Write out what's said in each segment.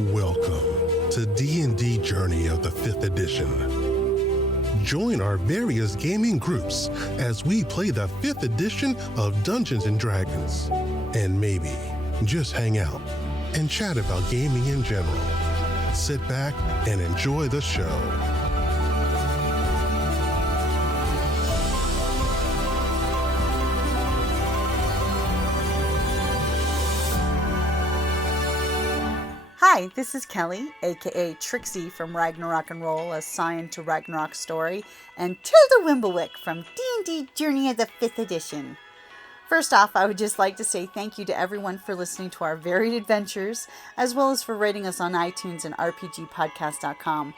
Welcome to D&D Journey of the 5th edition. Join our various gaming groups as we play the 5th edition of Dungeons & Dragons. And maybe just hang out and chat about gaming in general. Sit back and enjoy the show. Hi, this is Kelly, aka Trixie from Ragnarok and Roll, a Scion to Ragnarok story, and Tilda Wimblewick from D&D Journey of the 5th edition. First off, I would just like to say thank you to everyone for listening to our varied adventures, as well as for rating us on iTunes and rpgpodcast.com.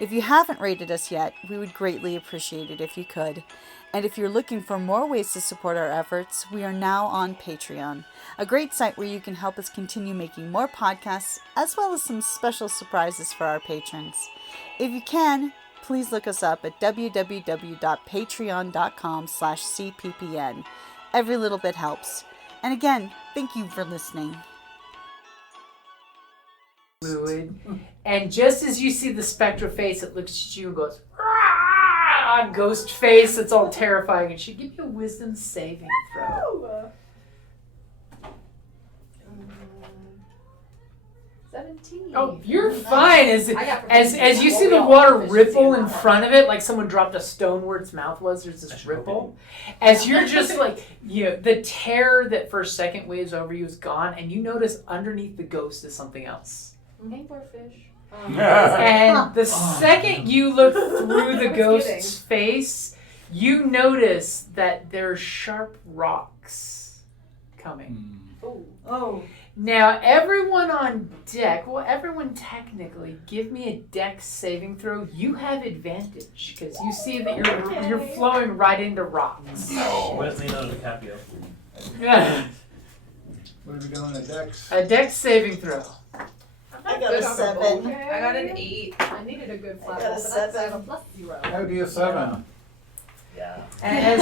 If you haven't rated us yet, we would greatly appreciate it if you could. And if you're looking for more ways to support our efforts, we are now on Patreon, a great site where you can help us continue making more podcasts, as well as some special surprises for our patrons. If you can, please look us up at www.patreon.com/cppn. Every little bit helps. And again, thank you for listening. Fluid. And just as you see the spectral face, it looks at you and goes, "Rah!" Ghost face. It's all terrifying. And she give you a wisdom saving throw. 17. Oh, you're fine. As you see the water ripple in front of it, like someone dropped a stone where its mouth was. There's this ripple. As you're just like, the terror that for a second waves over you is gone, and you notice underneath the ghost is something else. Anglerfish. And the second you look through the ghost's face, you notice that there's sharp rocks coming. Oh. Now, everyone on deck, everyone technically, give me a dex saving throw. You have advantage because you see that you're flowing right into rocks. Where's Leonardo DiCaprio? Yeah. What are we doing at dex? A dex saving throw. I got a 7. I got an 8. I needed a good flat I got a roll, but that's 7. a +0. That would be a 7. Yeah. As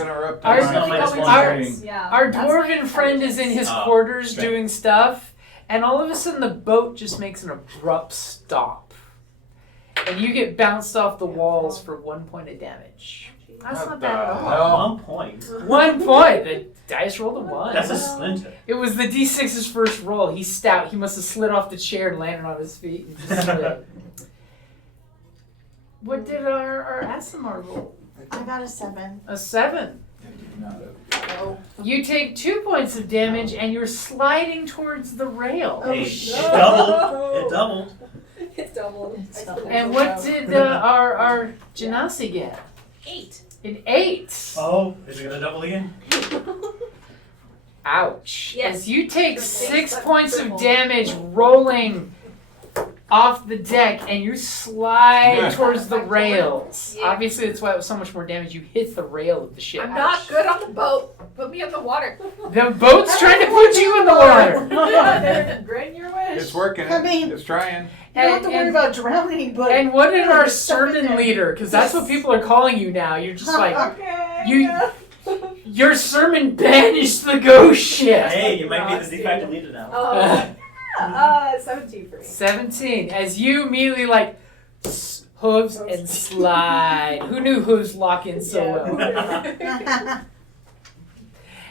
Interrupt Our- my Yeah. our That's dwarven my friend is in his Oh, quarters strength. doing stuff, and all of a sudden the boat just makes an abrupt stop. And you get bounced off the walls for 1 point of damage. That's not bad at all. 1 point. 1 point. The dice rolled a 1. That's a splinter. It was the D6's first roll. He's stout. He must have slid off the chair and landed on his feet and just slid. What did our Asimar roll? I got a 7. A 7. You take 2 points of damage and you're sliding towards the rail. Hey, it doubled. It doubled. It's doubled. And what did our Genasi get? 8. An 8. Oh, is it gonna double again? Ouch. Yes. As you take The 6 things points that of damage rolling off the deck and you slide towards the rails. Yeah. Obviously that's why it was so much more damage. You hit the rail of the ship. I'm not good on the boat. Put me in the water. The boat's trying to put you in the water. Yeah, grant your wish. It's working. I mean- It's trying. You don't have to worry about drowning, but... And what did our Stuff in sermon there. leader, because that's what people are calling you now. You're just like, Okay. your sermon banished the ghost ship. Hey, you might be the de facto leader now. 17 for me. 17. As you immediately hooves and slide. Who knew hooves lock in so well?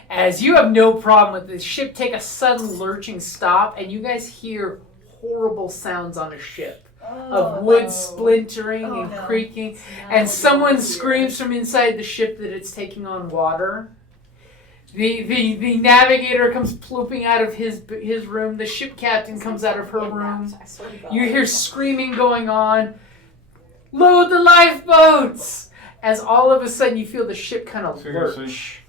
As you have no problem with the ship take a sudden lurching stop, and you guys hear horrible sounds on a ship of wood splintering and creaking, and someone screams from inside the ship that it's taking on water. The navigator comes plooping out of his room. The ship captain comes out of her room. You hear screaming going on. Load the lifeboats! As all of a sudden you feel the ship kind of Seriously? lurch.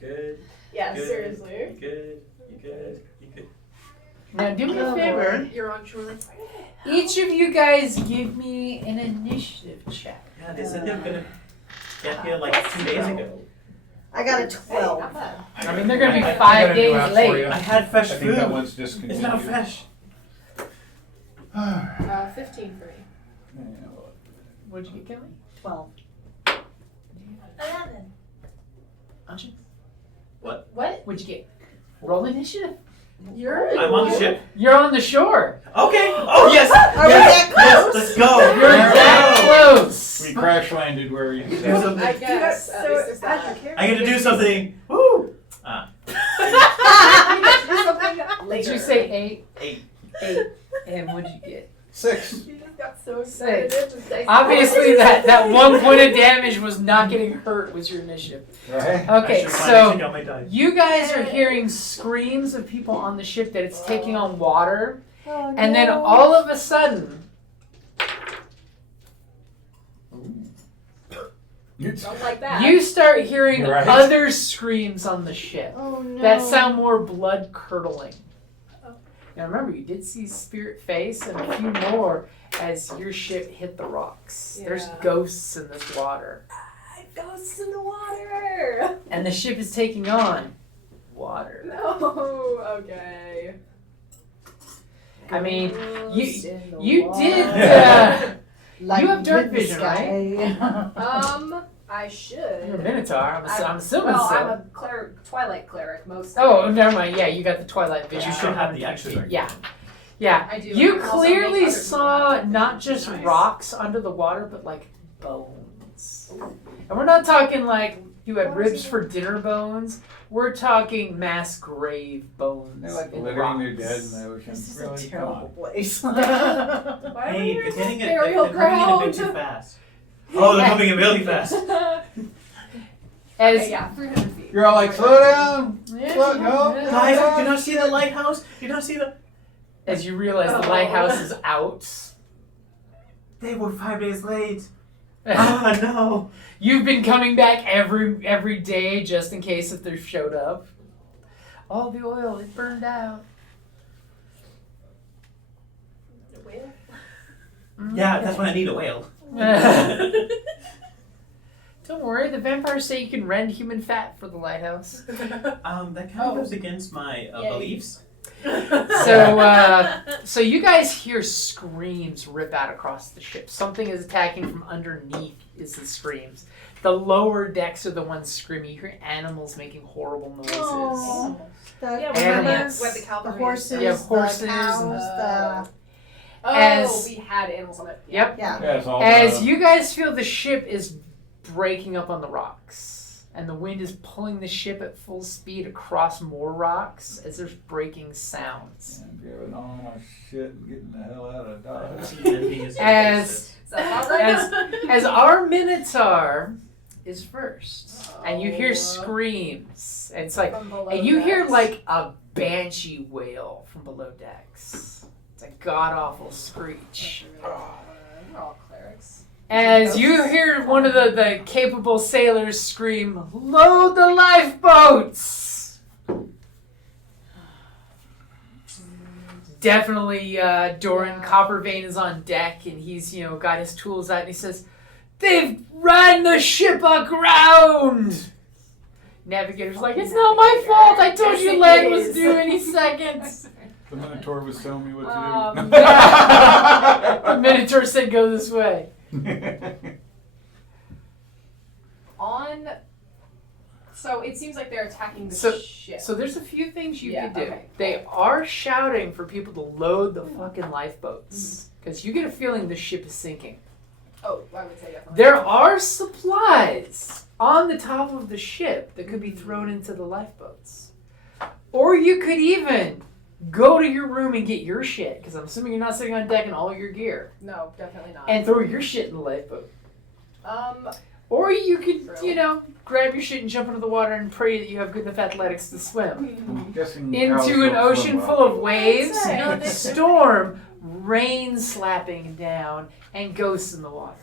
Good. Yeah, Good. seriously. You good. You good. You good. Now do me a favor. You're on shore. Each of you guys give me an initiative check. Yeah, they said they were gonna get here like 2 days ago. I got a Hey, 12. not bad. I mean, they're going to be I 5 got a new days app for late. you. I had fresh I food. think that one's It's discontinued. not fresh. 15 for me. What'd you get, Kelly? 12. 11. Aren't you? What? What? What'd you get? Roll initiative. I'm on the ship. You're on the shore. Okay. Oh yes. Are we yes. that close? Yes. Let's go. You're that close. We crash landed where you Do said. something. I guess. At least there's that. I get to do something. Woo. Did you say 8. 8? And what'd you get? 6. You just got so excited. Just dice Obviously, that 1 point of damage was not getting hurt was your initiative. Right? Okay, I should finally so check out my dice. you guys are hearing screams of people on the ship that it's taking on water, and then all of a sudden, Don't like that. you start hearing Right. other screams on the ship Oh no. that sound more blood curdling. Now remember, you did see Spirit Face and a few more as your ship hit the rocks. There's Yeah. ghosts in this water. Ghosts in the water. And the ship is taking on water. No. Okay. I mean, Ghost in the you water. did, Like you have dark in the vision, right? sky. I should. You're a Minotaur, I'm assuming well, so. I'm a cleric, Twilight cleric mostly. Oh, never mind. Yeah, you got the Twilight Vision. You should have the extra. Yeah. Yeah. I do. You I also clearly make other saw people not just nice. rocks under the water, but like bones. And we're not talking like you had ribs for dinner bones. We're talking mass grave bones. They're like in littering their rocks. dead in the ocean. This is Really? a Come terrible on. place. Why Hey, are they're getting it. burial They're coming in a bit ground? too fast. Oh, they're coming in really fast. As Okay, yeah, 300 feet. You're all like, slow down. Yeah, Slow, no. yeah. Guys, do not see the lighthouse. Do not see the. As you realize the lighthouse is out. They were 5 days late. Ah, no. You've been coming back every day just in case if they showed up. All the oil is burned out. Yeah, that's when I need a whale. Don't worry, the vampires say you can rend human fat for the lighthouse. That kind of goes against my Yay. beliefs. So you guys hear screams rip out across the ship. Something is attacking from underneath is the screams. The lower decks are the ones screaming. You hear animals making horrible noises. Oh, Yeah, the, we Animals. went the the cavalry. horses, You have horses the cows, and- Oh, As- we had animals on it. Yep. yeah. Yeah, it's all As you guys feel the ship is breaking up on the rocks, and the wind is pulling the ship at full speed across more rocks as there's breaking sounds. And giving all my shit and getting the hell out of Dodge. As Is that about right? as our Minotaur is first, and you hear screams, and it's like, From below and you hear decks. like a banshee wail from below decks. It's a god awful screech. We're all clerics. As you hear one of the capable sailors scream, "Load the lifeboats!" Definitely, Doran Coppervein is on deck, and he's got his tools out, and he says, "They've ran the ship aground." Navigator's like, "It's not my fault. I told you land was due any second." The Minotaur was telling me what to The Minotaur said, "Go this way." do. So it seems like they're attacking the ship. So there's a few things you could do. okay, They are shouting for people to load the fucking lifeboats. Because you get a feeling the ship is sinking. Oh, I would say definitely. There are supplies on the top of the ship that could be thrown into the lifeboats. Or you could even go to your room and get your shit, because I'm assuming you're not sitting on deck in all your gear, No, definitely not. and throw your shit in the lifeboat. Or Or you could, True. grab your shit and jump into the water and pray that you have good enough athletics to swim. I'm guessing Into cows an don't ocean swim full well. of waves, Say. storm, rain slapping down, and ghosts in the water.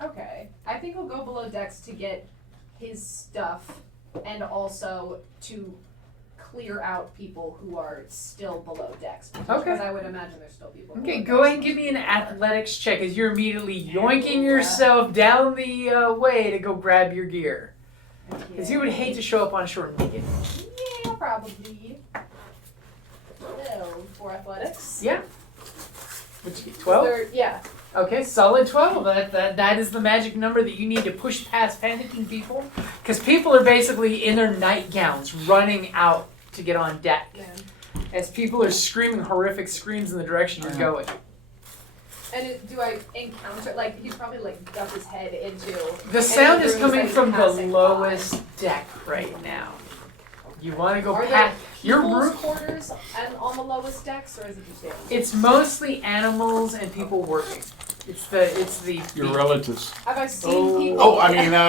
okay, I think we'll go below decks to get his stuff, and also to clear out people who are still below decks. Okay. Because I would imagine there's still people. Okay, below go decks. ahead and give me an athletics check as you're immediately yoinking yourself down the way to go grab your gear. Because you would hate to show up on shore naked. Yeah, probably. 12 for athletics. Yeah. What'd you get, 12? Yeah. Okay, solid 12. That is the magic number that you need to push past panicking people. Because people are basically in their nightgowns running out to get on deck. Yeah. as people are screaming horrific screams in the direction you're going. And do I encounter, like, he's probably, like, ducked his head into... The sound is rooms coming that he's from the passing lowest deck right now. You want to go Are past there your people's roof? quarters and on the lowest decks, or is it just animals? It's mostly animals and people working. It's the Your relatives. Have I seen people... Oh, I mean, wow.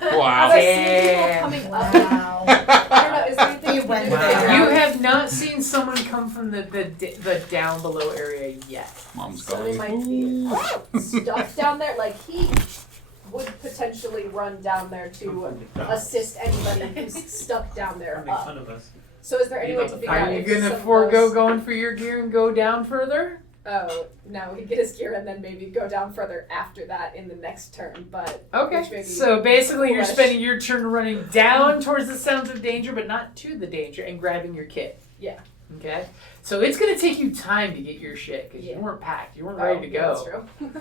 Have I seen Damn. people coming up? I don't know, is there anything You you went can do? there. You have not seen someone come from the down below area yet. Mom's So they calling. might be stuck down there. Like, he would potentially run down there to assist anybody who's stuck down there Make up. fun of us. So is there any way to figure out Are you if gonna some of forego those- going for your gear and go down further? Oh, no, he'd get his gear and then maybe go down further after that in the next turn, but... which may Okay. be So basically, you're foolish. spending your turn running down towards the sounds of danger, but not to the danger, and grabbing your kit. Yeah. Okay. So it's gonna take you time to get your shit because Yeah. you weren't packed. You weren't Oh, ready to yeah, go. that's true.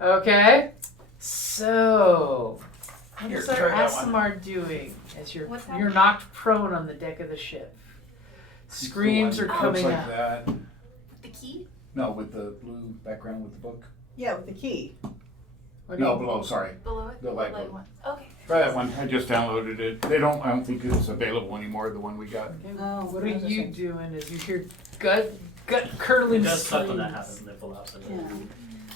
Okay. So what Here, is our try that one. Asimar doing as you're What's you're happening? knocked prone on the deck of the ship? Screams are coming Looks like out. that. The key? No, with the blue background with the book. Yeah, with the key. What do you- No, below. Sorry. Below it? The light blue. one. Okay. Try that one. I just downloaded it. I don't think it's available anymore. The one we got. Okay, Oh, what are what is you it? doing as you hear gut curdling It does suck when that screams? happens and they pull out. Yeah.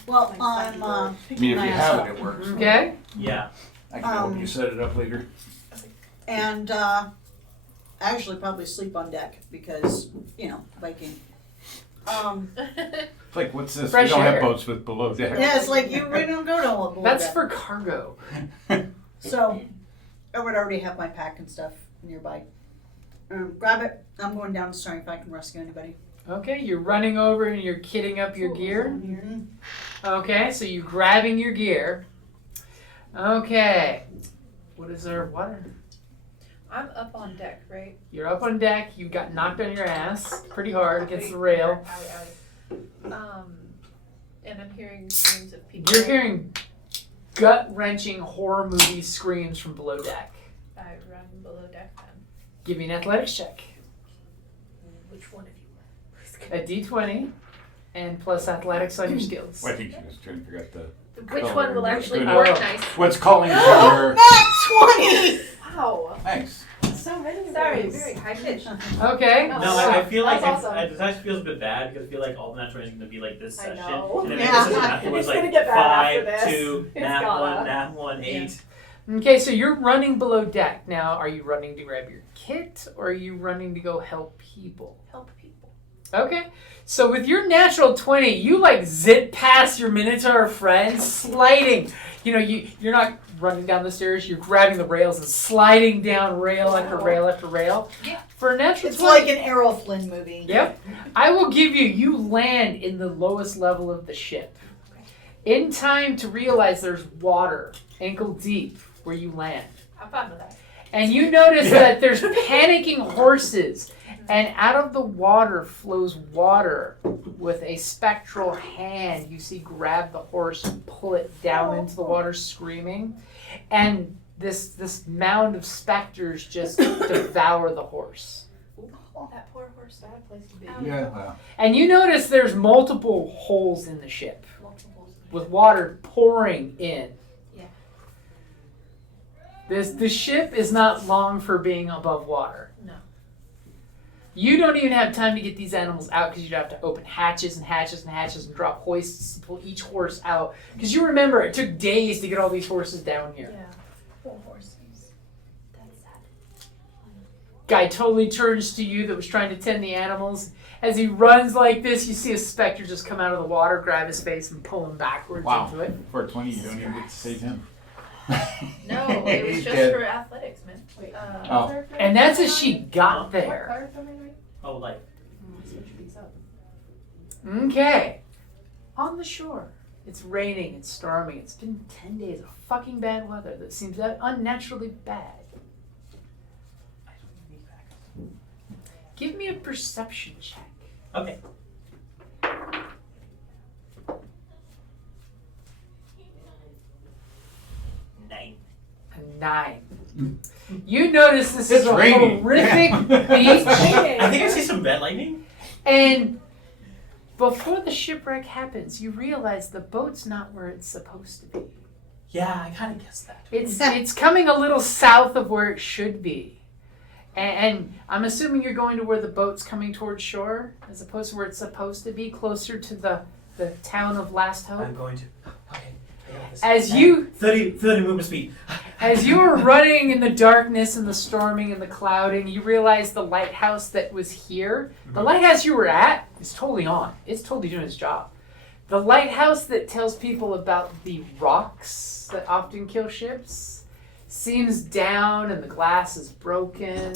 Well, I'm I mean, picking if my you ass have up. it, it works. Okay. Yeah. I can help you set it up later. And actually probably sleep on deck because, you know, Viking. It's like, what's this? Fresh we don't air. have boats with below deck. Yeah, it's like we don't go to a below That's deck. for cargo. So I would already have my pack and stuff nearby. Grab it. I'm going down to start if I can rescue anybody. Okay, you're running over and you're kitting up your gear. Mhm. Okay, so you're grabbing your gear. Okay. What is our water? I'm up on deck, right? You're up on deck. You got knocked on your ass pretty hard against the rail. And I'm hearing screams of people. You're hearing gut-wrenching horror movie screams from below deck. I run below deck then. Give me an athletics check. Which one of you? A d20 and plus athletics on your skills. Well, I think she was trying to figure out the. Which Oh, one will you're actually good. work Oh. nice? What's calling for your. Not 20! Wow. Thanks. So many of Sorry, those. very high pitched. Okay. No, No, I feel like That's awesome. this actually feels a bit bad because I feel like all the natural is going to be like this I session. know. And then Yeah. this is afterwards It's gonna like get bad after 5, this. 2, It's nat gonna. 1, nat 1, 8. Okay, so you're running below deck. Now, are you running to grab your kit or are you running to go help people? Help people. Okay. So with your natural 20, you like zip past your Minotaur friend, sliding. You know, you're not running down the stairs, you're grabbing the rails and sliding down rail after rail after rail. Yeah. For a natural It's 20. like an Errol Flynn movie. Yep. I will give you land in the lowest level of the ship. In time to realize there's water, ankle deep, where you land. Have fun with that. And you notice that there's panicking horses, and out of the water flows water with a spectral hand. You see grab the horse and pull it down into the water screaming. And this mound of specters just devour the horse. That poor horse, bad place to be. Yeah, well. And you notice there's multiple holes in the ship Multiples. with water pouring in. Yeah. The ship is not long for being above water. No. You don't even have time to get these animals out because you'd have to open hatches and hatches and hatches and drop hoists to pull each horse out. Because you remember, it took days to get all these horses down here. Yeah. Poor horses. That's sad. Guy totally turns to you that was trying to tend the animals. As he runs like this, you see a specter just come out of the water, grab his face, and pull him backwards Wow. into it. For 20, you don't even get to save him. No, it was He's just dead. for athletics, man. Wait. Oh. And that's as she got What there. color for me, right? Oh, like. Switch these up. Okay. On the shore. It's raining, it's storming. It's been 10 days of fucking bad weather that seems unnaturally bad. Give me a perception check. Okay. 9. A 9. You notice this is It's a raining. horrific Yeah. beach. I think I see some bad lightning. And before the shipwreck happens, you realize the boat's not where it's supposed to be. Yeah, I kind of guessed that. It's coming a little south of where it should be. And I'm assuming you're going to where the boat's coming towards shore, as opposed to where it's supposed to be, closer to the town of Last Hope. I'm going to. Okay. I got this. As you 30 movement speed. As you were running in the darkness and the storming and the clouding, you realized the lighthouse that was here, the lighthouse you were at, is totally on. It's totally doing its job. The lighthouse that tells people about the rocks that often kill ships seems down and the glass is broken.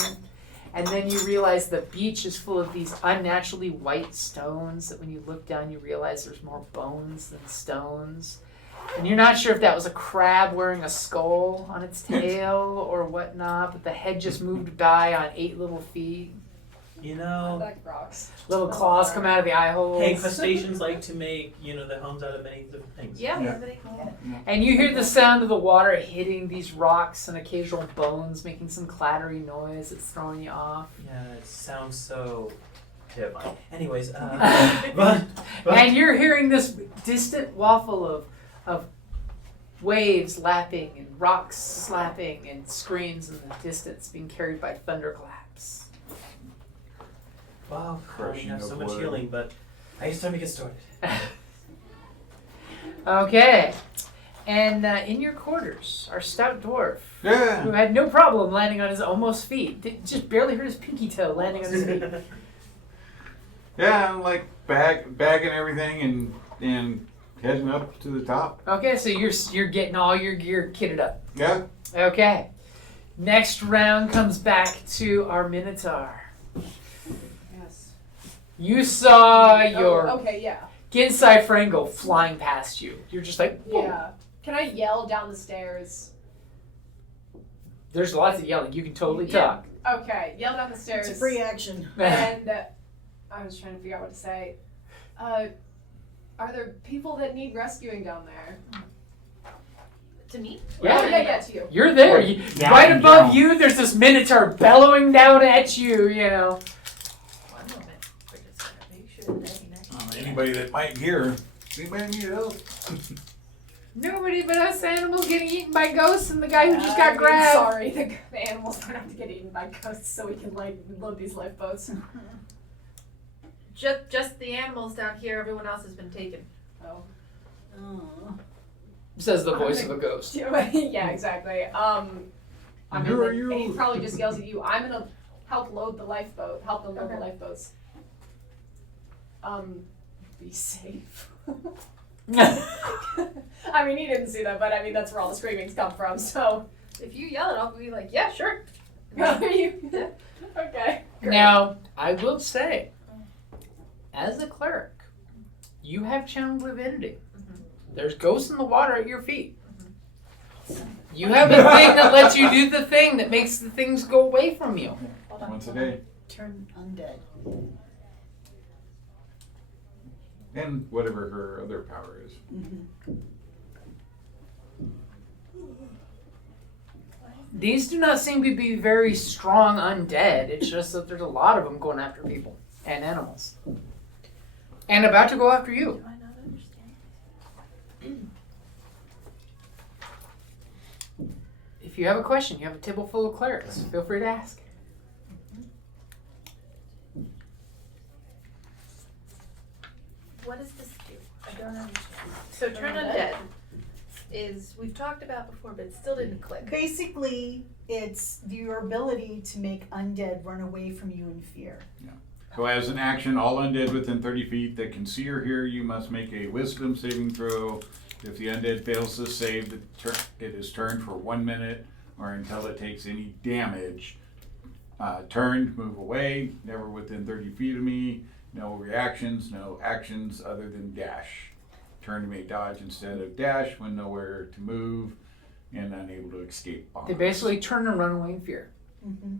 And then you realize the beach is full of these unnaturally white stones that when you look down you realize there's more bones than stones. And you're not sure if that was a crab wearing a skull on its tail or whatnot, but the head just moved by on 8 little feet. You know, That rocks. Little claws come out of the eye holes. hey, crustaceans like to make, their homes out of many different things. Yeah, Yeah. everybody can. And you hear the sound of the water hitting these rocks and occasional bones making some clattery noise that's throwing you off. Yeah, it sounds so terrifying. Anyways, but And you're hearing this distant waffle of waves lapping and rocks slapping and screams in the distance being carried by thunderclaps. wow, I Crushing have so of much wood. healing, but I just time to get started. Okay. And in your quarters, our stout dwarf, who Yeah. had no problem landing on his almost feet, just barely hurt his pinky toe landing on his feet. Yeah, I'm like bagging everything and heading up to the top. Okay, so you're getting all your gear kitted up. Yeah. Okay. Next round comes back to our Minotaur. Yes. You saw your Okay, yeah. Ginsai friend go flying past you. You're just like, whoa. Yeah. Can I yell down the stairs? There's lots of yelling. You can totally Yeah. talk. Okay, yell down the stairs. It's a free action. And I was trying to figure out what to say. Are there people that need rescuing down there? To me? Yeah. Oh, yeah, to you. You're there. Down, Right above down. you, there's this Minotaur bellowing down at you, you know. One moment. We're just gonna make sure that he Anybody that might hear, anybody need help? Nobody but us animals getting eaten by ghosts and the guy who just I got mean, grabbed. Sorry, the animals don't have to get eaten by ghosts so we can load these lifeboats. Just the animals down here, everyone else has been taken. Oh. Says the voice of a ghost. Yeah, exactly. Who are you? And he probably just yells at you, I'm gonna help load the lifeboat, help them load the Okay. lifeboats. Be safe. I mean, he didn't see that, but I mean, that's where all the screamings come from, so. If you yell it, I'll be like, yeah, sure. Okay. Great. Now, I will say, as a cleric, you have channel divinity. There's ghosts in the water at your feet. You have a thing that lets you do the thing that makes the things go away from you. Hold on. Once a day. Turn undead. And whatever her other power is. These do not seem to be very strong undead. It's just that there's a lot of them going after people and animals. And about to go after you. Do I not understand? If you have a question, you have a table full of clerics. Feel free to ask. What does this do? I don't understand. So turn undead is, we've talked about before, but it still didn't click. Basically, it's your ability to make undead run away from you in fear. So as an action, all undead within 30 feet that can see or hear you must make a wisdom saving throw. If the undead fails to save, it is turned for 1 minute or until it takes any damage. Turned, move away, never within 30 feet of me. No reactions, no actions other than dash. Turn may dodge instead of dash when nowhere to move and unable to escape bombs. They basically turn and run away in fear.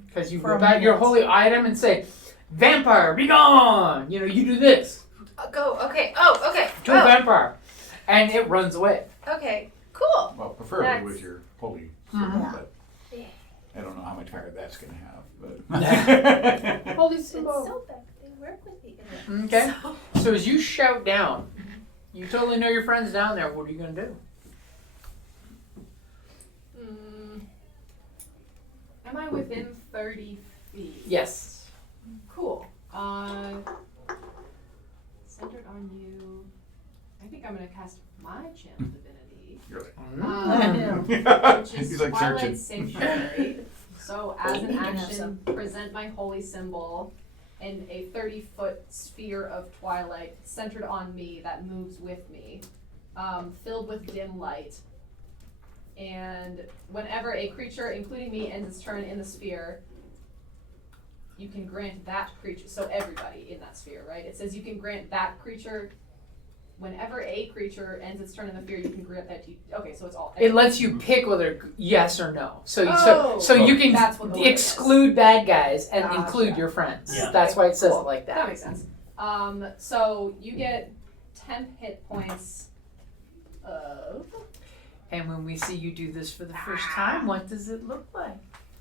Because you For a whip out your minute. holy item and say, vampire, be gone! You know, you do this Go, okay, oh, okay. to a vampire. And it runs away. Okay, cool. Well, preferably That's- with your holy Mhm. symbol, but I don't know how much fire that's going to have, but. Holy It's symbol. so bad. They work with the internet. Okay. So as you shout down, you totally know your friend's down there. What are you gonna do? Am I within 30 feet? Yes. Cool. Centered on you. I think I'm gonna cast my channel divinity. You're like, Which He's is like Twilight searching. Sanctuary. So as You an can have action, some. present my holy symbol in a 30-foot sphere of twilight centered on me that moves with me, filled with dim light. And whenever a creature, including me, ends its turn in the sphere, you can grant that creature, so everybody in that sphere, right? It says you can grant that creature, whenever a creature ends its turn in the sphere, you can grant that to you. Okay, so it's all. It lets you pick whether yes or no. So Oh, so you can that's what the word exclude bad guys and Gotcha. include your friends. Yeah. That's why it says Cool. it like That that. makes sense. So you get 10 hit points of And when we see you do this for the first time, what does it look like?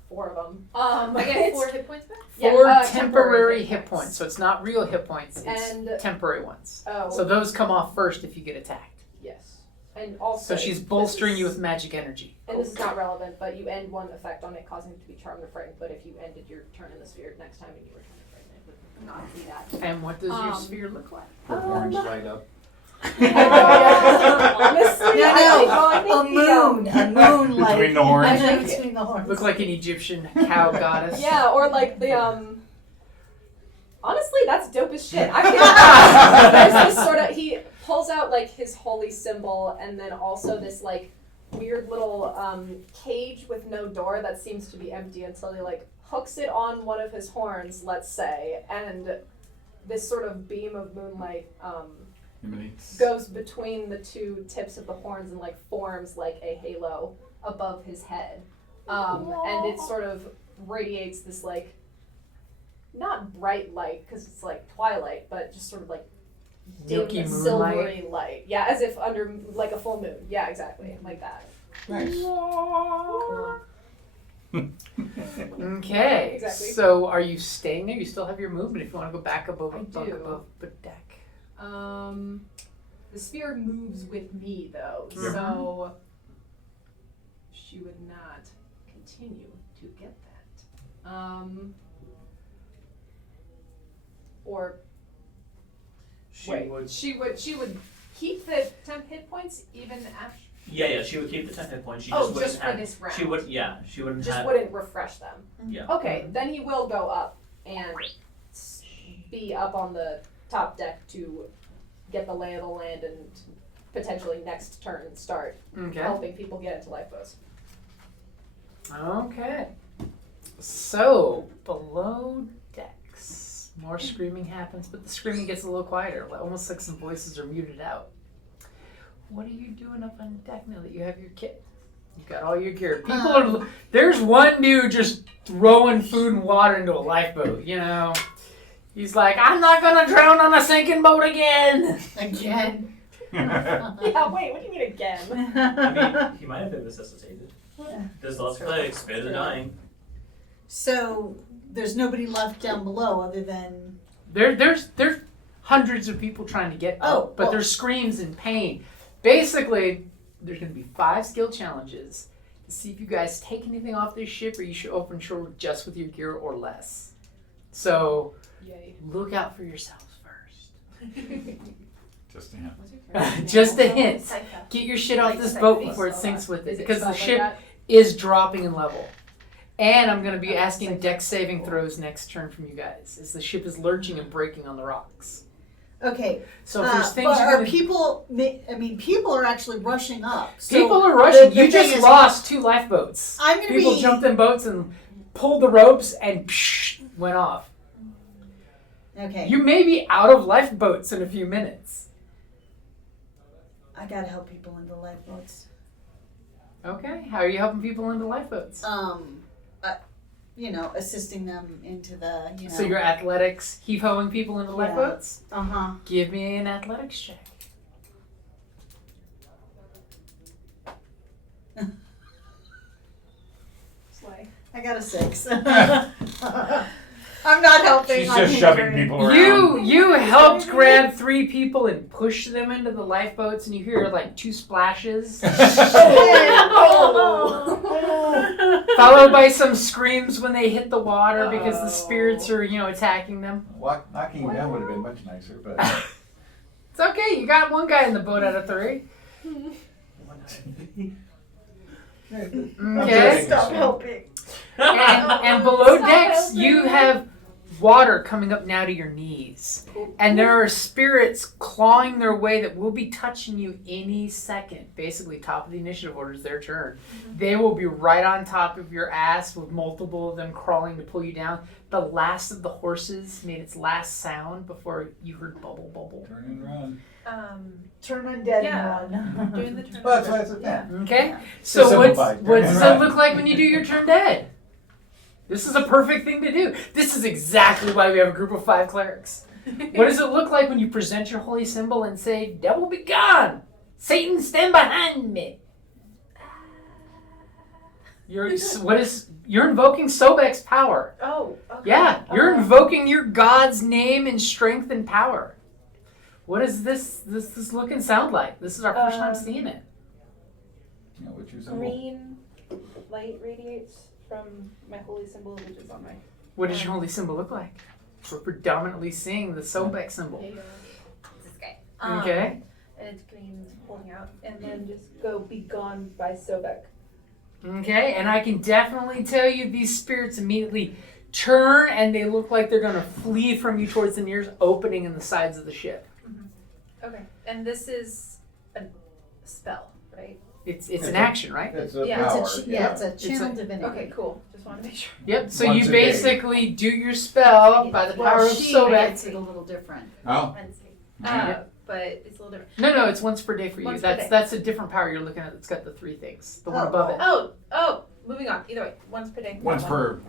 4 of them. I get 4 hit points back? Yeah, 4 temporary temporary hit hit points. So it's not real hit points. It's And- temporary ones. Oh, So those come off first if you get attacked. yes. And also, So she's bolstering you with magic energy. And this is not relevant, but you end one effect on it, causing it to be charmed or frightened. But if you ended your turn in the sphere next time and you were charmed or frightened, it would not be that. And what does your Um, sphere look like? her horns light up. Honestly, No, I think a moon like Between the horns. I know, between the horns. Look like an Egyptian cow goddess. Yeah, or like the Honestly, that's dope as shit. I feel like there's this sort of he pulls out like his holy symbol and then also this like weird little cage with no door that seems to be empty until he like hooks it on one of his horns, let's say, and this sort of beam of moonlight goes between the two tips of the horns and like forms like a halo above his head. And it sort of radiates this like not bright light because it's like twilight, but just sort of like dim Milky moonlight. silvery light. Yeah, as if under like a full moon. Yeah, exactly, like that. Nice. Okay. Exactly. So are you staying there? You still have your movement if you want to go back above I above, do. above the deck. The sphere moves with me though, Mhm. so she would not continue to get that. Or She wait, would. she would keep the 10 hit points even after. Yeah, she would keep the 10 hit points. She Oh, just wouldn't just for have, this round. She would. Yeah, she wouldn't Just have. wouldn't refresh them. Yeah. Okay, then he will go up and be up on the top deck to get the lay of the land and potentially next turn start Okay. helping people get into lifeboats. Okay. So below decks, more screaming happens, but the screaming gets a little quieter, almost like some voices are muted out. What are you doing up on deck now that you have your kit? You've got all your gear. People are. There's one dude just throwing food and water into a lifeboat. You know, he's like, "I'm not gonna drown on a sinking boat again." Again. Yeah, wait, what do you mean again? I mean, he might have been resuscitated. There's lots of clerics, spare the dying. So there's nobody left down below other than There's hundreds of people trying to get Oh, up, but well- there's screams in pain. Basically, there's going to be 5 skill challenges to see if you guys take anything off this ship or you should open shore just with your gear or less. So Yay. look out for yourselves first. Just a hint. Just a hint. Psycho. Get your shit off Like this psycho. boat before it sinks with it Is because the spelled like ship that? is dropping in level. And I'm going to be Oh, asking psycho. deck saving throws next turn from you guys as the ship is lurching and breaking on the rocks. okay. So if there's things But you're are gonna- people? I mean, people are actually rushing up. So People are rushing. the You thing just is, lost 2 lifeboats. I'm gonna People be. jumped in boats and pulled the ropes and went off. Okay. You may be out of lifeboats in a few minutes. I gotta help people into lifeboats. Okay, how are you helping people into lifeboats? Assisting them into the. So your athletics, heave-hoing people into Yeah. lifeboats? Uh-huh. Give me an athletics check. Slay. I got a 6. I'm not helping. She's I'm just shoving hindering. people around. You helped grab 3 people and push them into the lifeboats, and you hear like 2 splashes, followed by some screams when they hit the water because the spirits are, attacking them. Knocking him down would have been much nicer, but It's okay. You got 1 guy in the boat out of 3. Okay. Stop helping. And below decks, you have water coming up now to your knees. And there are spirits clawing their way that will be touching you any second. Basically, top of the initiative order is their turn. They will be right on top of your ass with multiple of them crawling to pull you down. The last of the horses made its last sound before you heard bubble, bubble. turn and run. Turn undead Yeah. and run. Doing the turn. Well, that's why I said that. Okay? It's So simplified. what Turn does and it run. look like when you do your turn dead? This is a perfect thing to do. This is exactly why we have a group of 5 clerics. What does it look like when you present your holy symbol and say, "Devil be gone! Satan, stand behind me"? You're invoking Sobek's power. Oh, okay. Yeah, you're invoking your God's name and strength and power. What does this look and sound like? This is our first time seeing it. Yeah, what's your symbol? Green light radiates from my holy symbol, which is on my. What does your holy symbol look like? We're predominantly seeing the Sobek symbol. There you go. It's this guy. Okay. And it's green, holding out, and then just go be gone by Sobek. Okay, and I can definitely tell you these spirits immediately turn and they look like they're going to flee from you towards the nearest opening in the sides of the ship. Okay. And this is a spell, right? It's an action, right? It's a Yeah, power. It's a channel divinity. Okay, cool. Just want to make sure. Yep, so Once you a day. basically do your spell by the power of She Sobek. makes it a little different. Oh, Wednesday. Yeah. But it's a little different. No, it's once per day for you. Once per day. That's a different power you're looking at. It's got the 3 things. The one Oh. above it. Oh, moving on. Either way, once per day. once per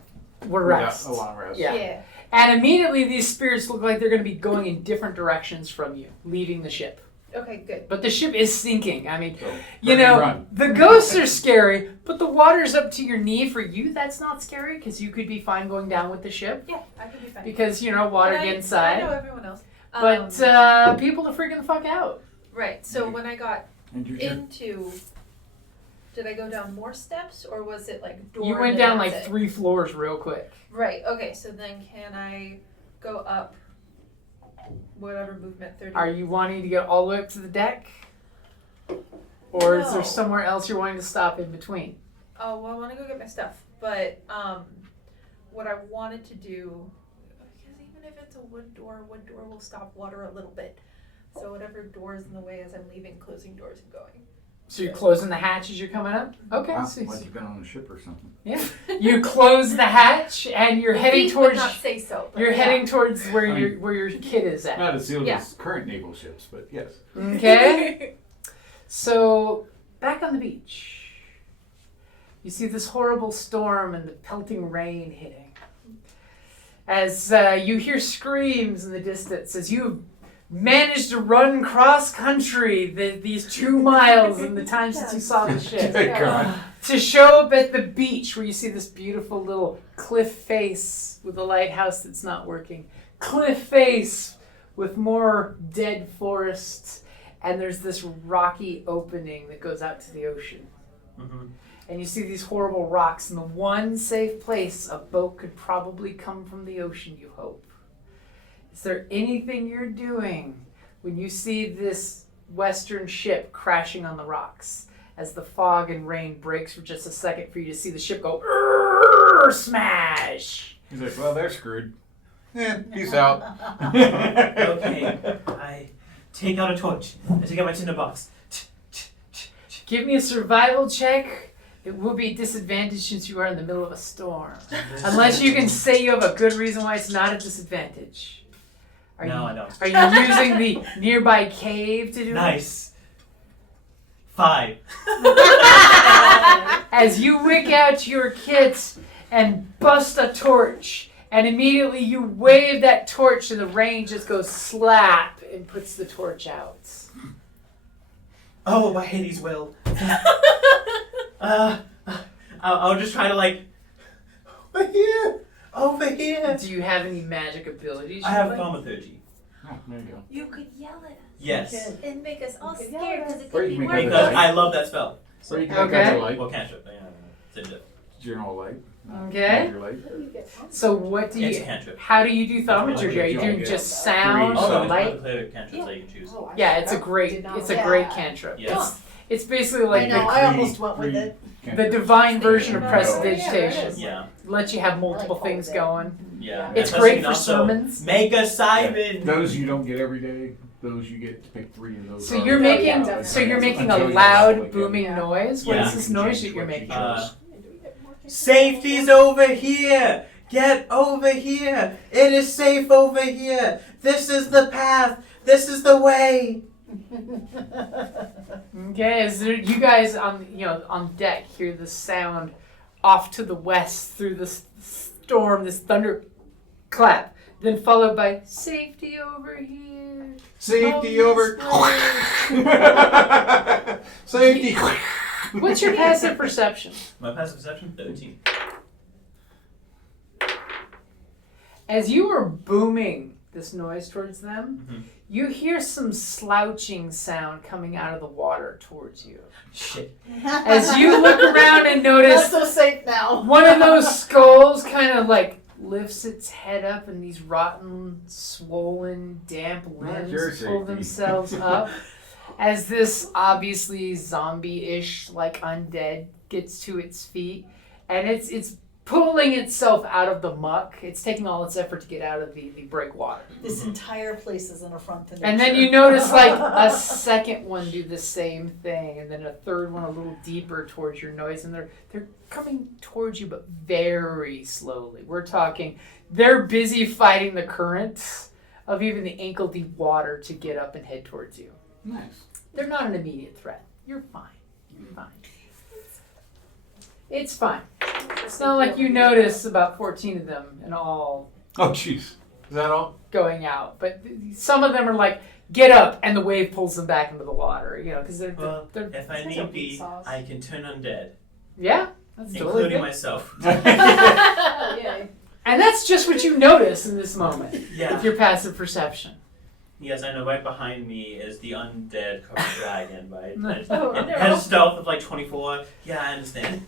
We're rest. a long rest. Yeah. Yeah. And immediately these spirits look like they're going to be going in different directions from you, leaving the ship. Okay, good. But the ship is sinking. I mean, So, you turn and know, run. the ghosts are scary, but the water's up to your knee. For you, that's not scary because you could be fine going down with the ship Yeah, I could be fine. because, water And get I know inside. everyone else. But people are freaking the fuck out. Right. So when I got And your turn. into, did I go down more steps or was it like door? You and went then down that's like it? 3 floors real quick. Right. Okay. So then can I go up? Whatever movement 30. Are you wanting to get all the way up to the deck? Or is No. there somewhere else you're wanting to stop in between? Oh well, I want to go get my stuff, but what I wanted to do, because even if it's a wood door will stop water a little bit. So whatever door is in the way as I'm leaving, closing doors and going. So you're closing the hatch as you're coming up? Okay. Wow, So like you've been on a ship or something. you close the hatch and you're heading Feet would towards not say so. But you're yeah. heading towards where I mean- your kid is at. Not as sealed Yeah. as current naval ships, but yes. Okay. So back on the beach, you see this horrible storm and the pelting rain hitting. As you hear screams in the distance, as you managed to run cross country these 2 miles in the time since you saw the ship. Good God. To show up at the beach where you see this beautiful little cliff face with a lighthouse that's not working. Cliff face with more dead forests. And there's this rocky opening that goes out to the ocean. Mm-hmm. And you see these horrible rocks. And the one safe place a boat could probably come from the ocean, you hope. Is there anything you're doing when you see this western ship crashing on the rocks as the fog and rain breaks for just a second for you to see the ship go "Urgh, smash"? He's like, well, they're screwed. Peace out. Okay, I take out a torch. I take out my tinderbox. Give me a survival check. It will be disadvantaged since you are in the middle of a storm. Unless you can say you have a good reason why it's not a disadvantage. No, I don't. Are you using the nearby cave to do it? Nice. 5. As you whip out your kit and bust a torch, and immediately you wave that torch and the rain just goes slap and puts the torch out. Oh, my Hades will. I'll just try to Over here! Over here! Do you have any magic abilities? I you have like? thaumaturgy. Oh, there you go. You could yell at us Yes. and make us all Okay, scared because it Or could you be can worse. make Because I love that spell. So you can Okay. make a light. Well, cantrip. Yeah, it's a General light. Okay. Major light. So what do It's a you? cantrip. How do you do thaumaturgy? Are you doing just sound Three or Oh, no, light? it's clear cantrips that you can choose. Yeah, it's a great Yeah. cantrip. Yes. It's basically like I know, I almost went with it. the divine version of Yeah, prestidigitation. Yeah. Lets you have multiple I like things going. Yeah. It's Plus, great you can for also sermons. Make a Simon. Those you don't get every day. Those you get to pick 3 of those. So are- you're making yeah, so you're making a Until you loud actually booming get- noise. What Yeah. is this noise that you're making? Safety's over here! Get over here! It is safe over here! This is the path! This is the way! Okay, is there, you guys on deck hear the sound off to the west through this storm, this thunderclap, then followed by safety over here. Safety Oh, over. this Safety. What's your passive perception? My passive perception 13. As you are booming this noise towards them, Mhm. you hear some slouching sound coming out of the water towards you. Shit. As you look around and Not notice so safe now. one of those skulls kind of like lifts its head up and these rotten, swollen, damp Not your limbs pull safety. themselves up as this obviously zombie-ish like undead gets to its feet, and it's pulling itself out of the muck. It's taking all its effort to get out of the breakwater. This entire place is an affront to nature. And then you notice like a second one do the same thing, and then a third one a little deeper towards your noise, and they're coming towards you but very slowly. We're talking they're busy fighting the currents of even the ankle deep water to get up and head towards you. Nice. They're not an immediate threat. You're fine. You're fine. It's fine. It's not like you notice about 14 of them and all Oh, jeez. Is that all? going out, but some of them are like, get up, and the wave pulls them back into the water, because Well, they're if I need be, I can turn undead, yeah, that's totally including good. myself. Yay. And that's just what you notice in this moment Yeah. with your passive perception. Yes, I know. Right behind me is the undead dragon, right? Oh, It no. has a stealth of like 24. Yeah, I understand.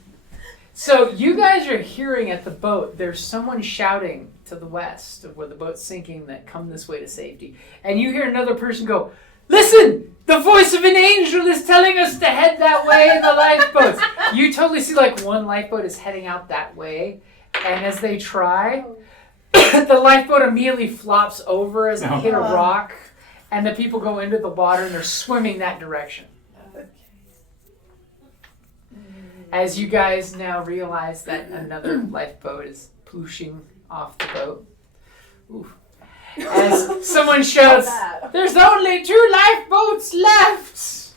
So you guys are hearing at the boat, there's someone shouting to the west of where the boat's sinking that come this way to safety. And you hear another person go, listen, the voice of an angel is telling us to head that way in the lifeboats. You totally see like one lifeboat is heading out that way. And as they try, the lifeboat immediately flops over as they hit a rock. And the people go into the water and they're swimming that direction. As you guys now realize that another lifeboat is plooshing off the boat. Oof. As someone shouts, there's only 2 lifeboats left!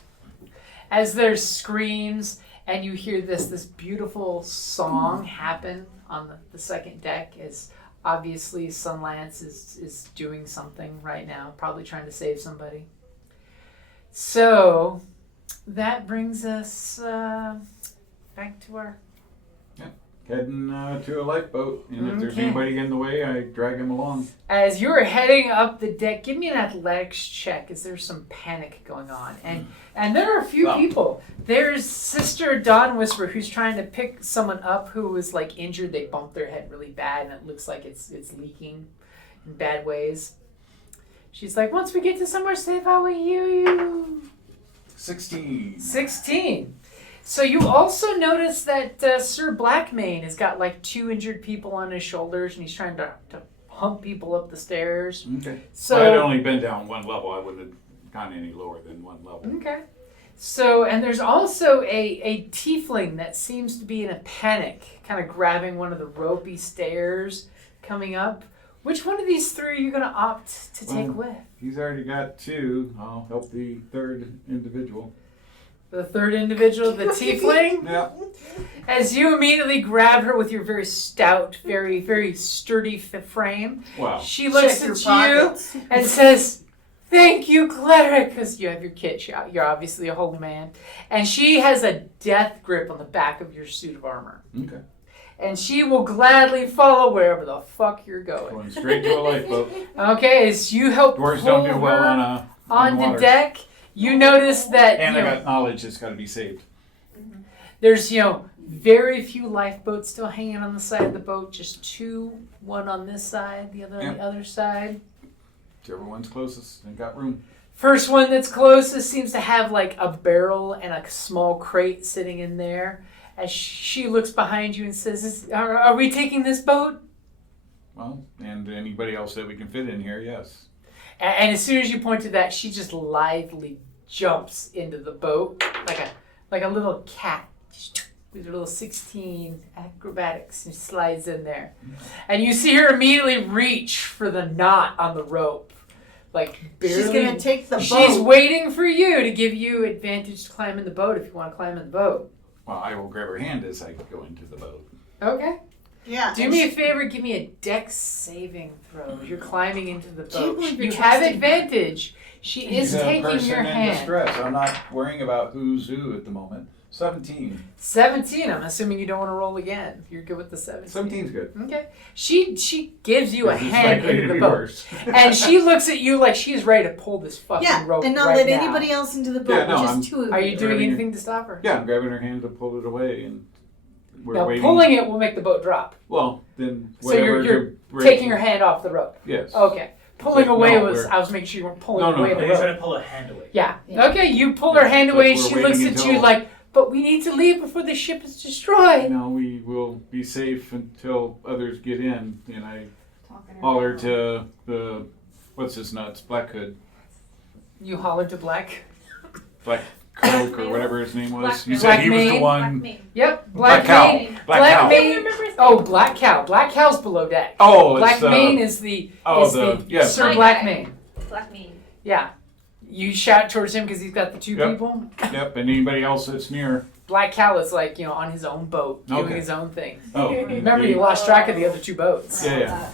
As there's screams and you hear this beautiful song happen on the second deck as obviously Sunlance is doing something right now, probably trying to save somebody. So that brings us back to our... Heading to a lifeboat, and if there's Okay. anybody in the way, I drag him along. As you're heading up the deck, give me an athletics check, as there's some panic going on. And there are a few Wow. people. There's Sister Dawn Whisper, who's trying to pick someone up who was like injured. They bumped their head really bad, and it looks like it's leaking in bad ways. She's like, once we get to somewhere safe, I will heal you. 16. 16. So you also notice that Sir Blackmane has got like 2 injured people on his shoulders, and he's trying to hump people up the stairs. Okay. So If I had only been down 1 level, I wouldn't have gone any lower than 1 level. okay. So, and there's also a tiefling that seems to be in a panic, kind of grabbing one of the ropey stairs coming up. Which one of these 3 are you going to opt to take with? He's already got 2. I'll help the 3rd individual. The 3rd individual, the tiefling? Yeah. As you immediately grab her with your very stout, very, very sturdy frame, Wow. she looks Check your at you pockets. and says, thank you, cleric, because you have your kit. You're obviously a holy man. And she has a death grip on the back of your suit of armor. Okay. and she will gladly follow wherever the fuck you're going. Going straight to a lifeboat. Okay, as you help Dwarves pull don't do well her on onto water. deck, you notice that And you I know, got knowledge that's got to be saved. there's very few lifeboats still hanging on the side of the boat. Just two, one on this side, the other on the other side. Whichever one's closest and got room. First one that's closest seems to have like a barrel and a small crate sitting in there. As she looks behind you and says, are we taking this boat? Well, and anybody else that we can fit in here, yes. And as soon as you point to that, she just lithely jumps into the boat like a little cat with her little 16 acrobatics and slides in there. And you see her immediately reach for the knot on the rope. Like barely. She's gonna take the boat. She's waiting for you to give you advantage to climb in the boat if you want to climb in the boat. Well, I will grab her hand as I go into the boat. Okay. Yeah. Do me a favor, give me a dex saving throw. You're climbing into the Do you boat. believe you're You have trusting her? advantage. She is She's a taking person your in hand. distress. I'm not worrying about who's who at the moment. 17. 17. I'm assuming you don't want to roll again. You're good with the 17. 17's good. Okay. She gives you a It's hand likely to into the be boat. worse. And she looks at you like she's ready to pull this fucking Yeah, rope and not right let now. anybody else into the boat, Yeah, no, which I'm- is two of Are you. you doing Grabbing anything to stop her? Yeah, I'm grabbing her hand to pull it away, and we're Now, waiting. pulling it will make the boat drop. Well, then So whatever. you're ready taking to- her hand off the rope. Yes. Okay. Pulling So, away no, was, we're- I was making sure you weren't pulling No, no, away no. the They're rope. trying to pull a hand away. Yeah. Yeah. Okay, you pull her hand But away. we're She waiting looks at until- you like, but we need to leave before the ship is destroyed. No, we will be safe until others get in. And I Talking holler around. to the, what's his nuts, Black Hood, You hollered to Black. Black Cloak or whatever his name was. Black You Mane. said he was Black the Mane. one. Yep, Black Cow. Mane. Black Black Cow. Mane. Oh, Black Cow. Black Cow's below deck. Oh, Black it's the. Mane is the oh, is the- yes. Sir My Black guy. Mane. Black Mane. Yeah. You shout towards him because he's got the two Yep. people. Yep, and anybody else that's near. Black Cow is like, on his own boat, doing Okay. his own thing. Oh, Remember, you lost track of the other two boats. Yeah, yeah.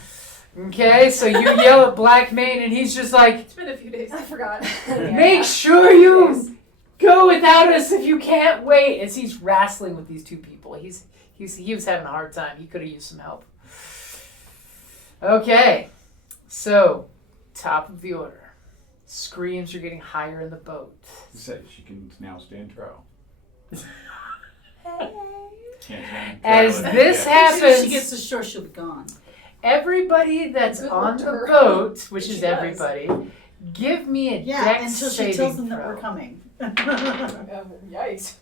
Okay, so you yell at Black Mane and he's just like, It's been a few days. I forgot. make sure you go without us if you can't wait. As he's wrestling with these two people, he was having a hard time. He could have used some help. Okay, so top of the order. Screams are getting higher in the boat. He said she can now stand trial. As Trial. this Yeah. As soon as she happens, gets ashore, she'll be gone. everybody that's Good on work the to her. boat, which She is does. everybody, give me a Yeah, dex until she saving tells them that throw. we're coming. Yikes.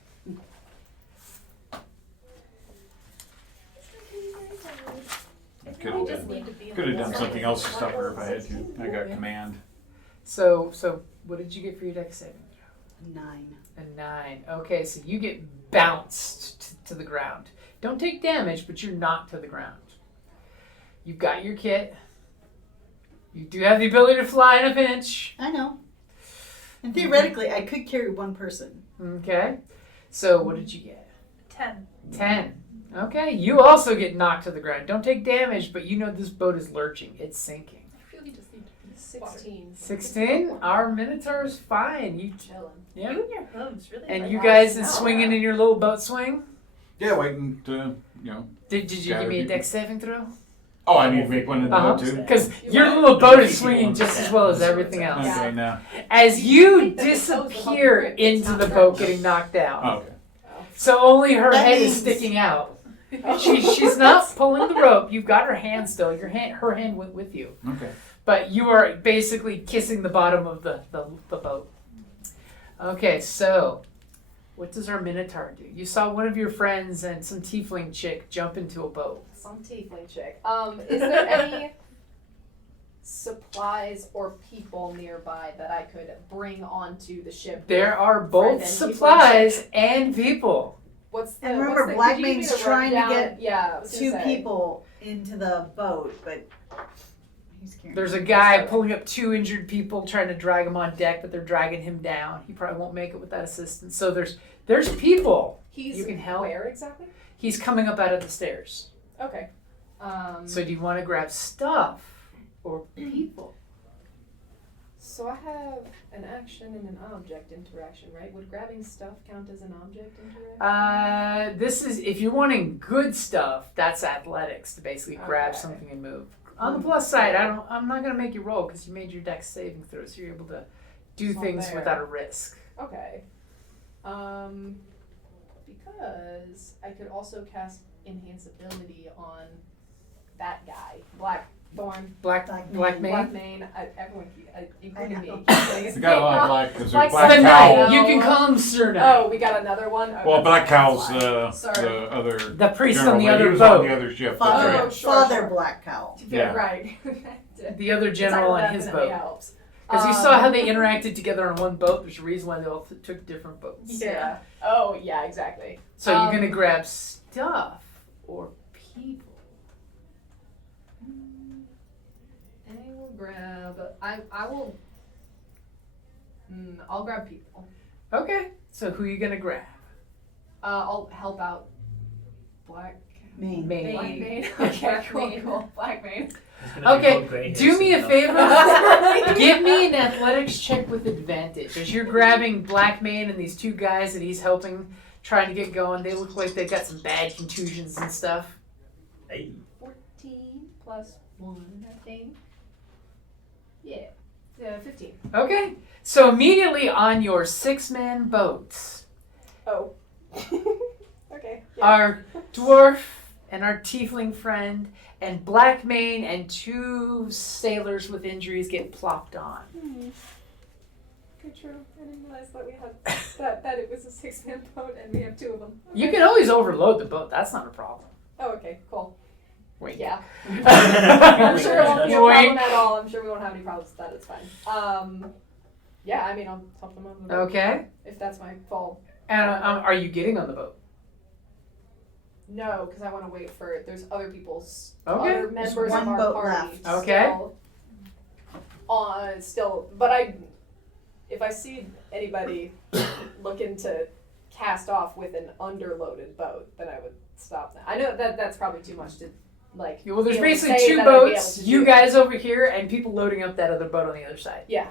Could have just done, need to be in could have the done water. something else to stop her if I had to. I got command. So what did you get for your dex saving throw? 9. A 9. Okay, so you get bounced to the ground. Don't take damage, but you're knocked to the ground. You've got your kit. You do have the ability to fly in a pinch. I know. And theoretically, I could carry one person. Okay. So what did you get? 10. 10. Okay, you also get knocked to the ground. Don't take damage, but you know this boat is lurching. It's sinking. I really just need to be 16. 16. Our Minotaur is fine. You, Chilling. yeah. You and your hooves really. And like you that. guys No. is swinging in your little boat swing. Yeah, waiting to, Did you give me a dex saving throw? Oh, I need to make one in the Uh-huh. boat too? Because You your want- little boat is Keep swinging on just as the well as sand. everything else. Yeah. Okay, now. As You you think that the toes will help disappear grip, it's into not the that boat much. getting knocked down. Oh, okay. So only her That head means- is sticking out. She's not pulling the rope. You've got her hand still. Her hand went with you. Okay. But you are basically kissing the bottom of the boat. Okay, so what does our Minotaur do? You saw one of your friends and some tiefling chick jump into a boat. Some tiefling chick. Is there any supplies or people nearby that I could bring onto the ship? There are Friend both and supplies and people. What's the? And remember, what's the, Black could you give me Mane's the trying to rundown? get Yeah, I was gonna 2 say. people into the boat, but he's carrying. There's a guy pulling up 2 injured people trying to drag him on deck, but they're dragging him down. He probably won't make it without assistance. So there's people. He's You can help. where exactly? He's coming up out of the stairs. Okay. So do you want to grab stuff or people? So I have an action and an object interaction, right? Would grabbing stuff count as an object interaction? This is, if you're wanting good stuff, that's athletics to basically grab Okay. something and move. On the plus side, I'm not gonna make you roll because you made your dex saving throw, so you're able to do It's not things there. without a risk. Okay. Because I could also cast enhance ability on that guy, Blackthorn, Black mane. Blackmane. Everyone, including me. You got a lot of black because Like there's black The Black knight. cowl. Cow. You can call him Sir Knight. Oh, we got another one. Oh, Well, black that's cow's why. Sorry. the other. The priest general, on the but he other was on boat. the other ship. Father, That's Oh, right. sure, Father sure. Black Cow. Yeah. Right. The other general on his Definitely boat. helps. Because you saw how they interacted together on one boat. There's a reason why they all took different boats. Yeah. Oh, yeah, exactly. So you're gonna grab stuff or people. I will grab. I will. I'll grab people. Okay. So who are you gonna grab? I'll help out. Black. Mane. Mane. Blackmane. Black Okay, cool, mane. cool. Blackmane. It's gonna be Okay, both gray do hairs me a and favor. Give me an athletics check with advantage. As you're grabbing Blackmane and these two guys that he's helping, trying to get going, they look like they've got some bad contusions and stuff. Hey. 14 plus 1, I think. Yeah. 15. Okay. So immediately on your 6-man boats, Oh. Okay. Yeah. our dwarf and our tiefling friend and Blackmane and 2 sailors with injuries get plopped on. Okay, true. I didn't realize that we had that it was a 6-man boat and we have 2 of them. You can always overload the boat. That's not a problem. Oh, okay, cool. Wait. Yeah. I'm sure it won't be a Wait. problem at all. I'm sure we won't have any problems with that. It's fine. Yeah, I mean, I'll help them on the boat. Okay. If that's my fault. And are you getting on the boat? No, because I want to wait for there's other people's Okay. other members one of our boat party. left. Okay. Still, but if I see anybody looking to cast off with an underloaded boat, then I would stop that. I know that's probably too much to like. Well, there's be able to basically say 2 that I'd be able boats, to you do guys over here, and people loading up that other boat on the other side. Yeah.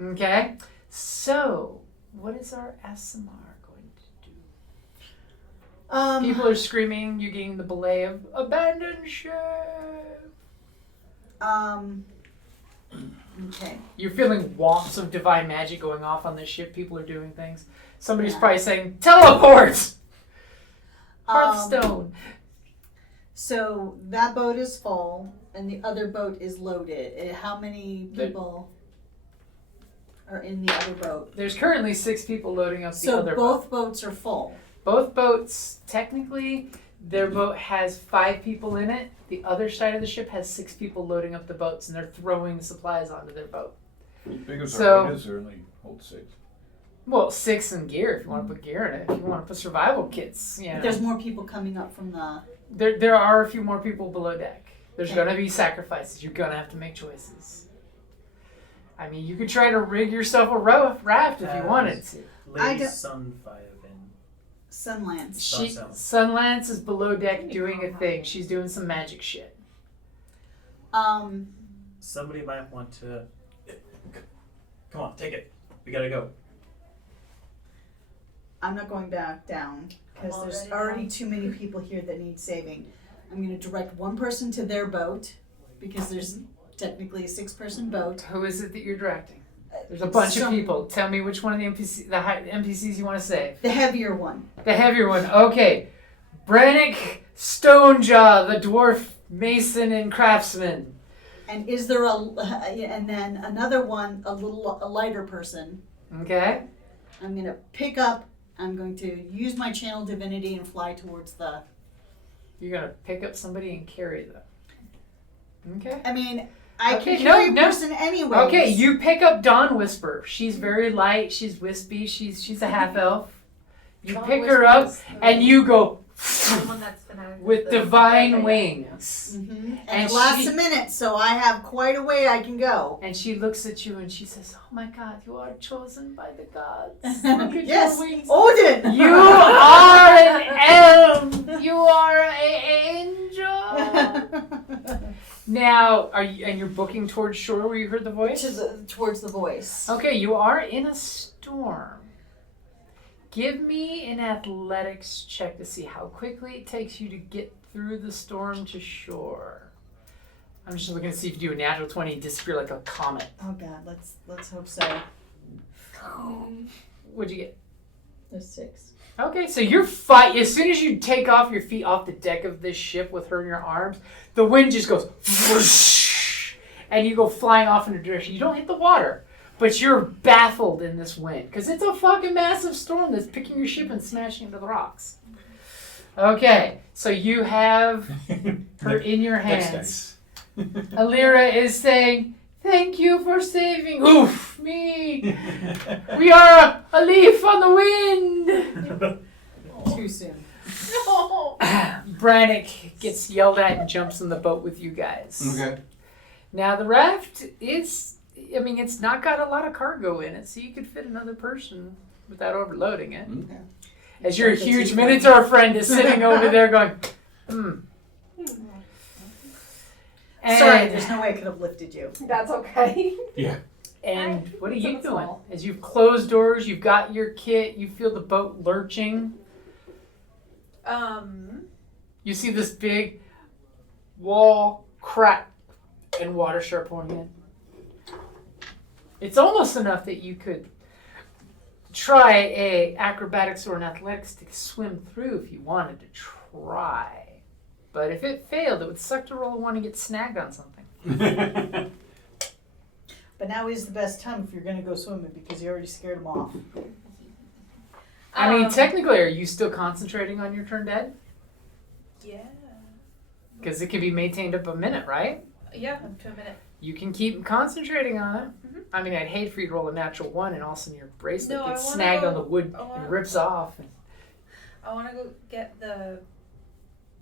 Okay. So, what is our SMR going to do? People are screaming, you're getting the belay of abandoned ship. Okay. You're feeling wafts of divine magic going off on this ship. People are doing things. Somebody's Yeah. probably saying, teleport! Hearthstone. So that boat is full, and the other boat is loaded. How many The- people are in the other boat? There's currently 6 people loading up the So other both boat. boats are full. Both boats, technically, their boat has 5 people in it. The other side of the ship has 6 people loading up the boats, and they're throwing supplies onto their boat. As big as So- our boat is, there only hold 6. Well, 6 in gear if you want to put gear in it. If you want to put survival kits, you know. There's more people coming up from the. There are a few more people below deck. There's Okay. going to be sacrifices. You're going to have to make choices. I mean, you could try to rig yourself a raft if you wanted to. I Lady don't- Sunfire Sunlands. Sunlance is below deck doing a thing. She's doing some magic shit. Somebody might want to. Come on, take it. We gotta go. I'm not going back down because I'm there's already already too many people here that need saving. I'm going to direct one person to their boat because there's technically a 6-person boat. Who is it that you're directing? There's a bunch of people. Tell me which one of the NPCs you want to save. The heavier one. The heavier one. Okay. Brannick Stonejaw, the dwarf mason and craftsman. And is there and then another one, a lighter person. Okay. I'm going to use my channel divinity and fly towards the. You're going to pick up somebody and carry them. Okay. I mean, I Okay, can carry no. a person anyway. Okay, you pick up Dawn Whisper. She's very light. She's wispy. She's a half elf. You Dawn pick her up Whisper's and you go The one that's fanatic with divine wings. Mm-hmm. And And it lasts she- a minute, so I have quite a way I can go. And she looks at you and she says, "Oh my God, you are chosen by the gods. Look at Yes, your wings. Odin! You are an elf. You are an angel." Now, you're booking towards shore where you heard the voice? Towards the voice. Okay, you are in a storm. Give me an athletics check to see how quickly it takes you to get through the storm to shore. I'm just looking to see if you do a natural 20 and disappear like a comet. Oh God, let's hope so. What'd you get? A 6. Okay, so you're fight. As soon as you take off your feet off the deck of this ship with her in your arms, the wind just goes whoosh, and you go flying off in a direction. You don't hit the water, but you're baffled in this wind because it's a fucking massive storm that's picking your ship and smashing into the rocks. Okay, so you have her in your hands. Alira is saying, "Thank you for saving me. We are a leaf on the wind." Too soon. No. Brannick gets yelled at and jumps in the boat with you guys. Okay. Now the raft is, it's not got a lot of cargo in it, so you could fit another person without overloading it. Okay. As your huge Minotaur friend is sitting over there going, And, Sorry, there's no way I could have lifted you. That's okay. And what are you Something doing? small. As you've closed doors, you've got your kit, you feel the boat lurching. You see this big wall crack and water start pouring in. It's almost enough that you could try a acrobatics or an athletics to swim through if you wanted to try. But if it failed, it would suck to roll a 1 and get snagged on something. But now is the best time if you're going to go swimming because you already scared them off. I mean, technically, are you still concentrating on your turn dead? Yeah. Because it can be maintained up a minute, right? Yeah, up to a minute. You can keep concentrating on it. Mhm. I mean, I'd hate for you to roll a natural 1 and all of a sudden your bracelet No, I gets wanna snagged go- on the wood I wanna- and rips off. And, I want to go get the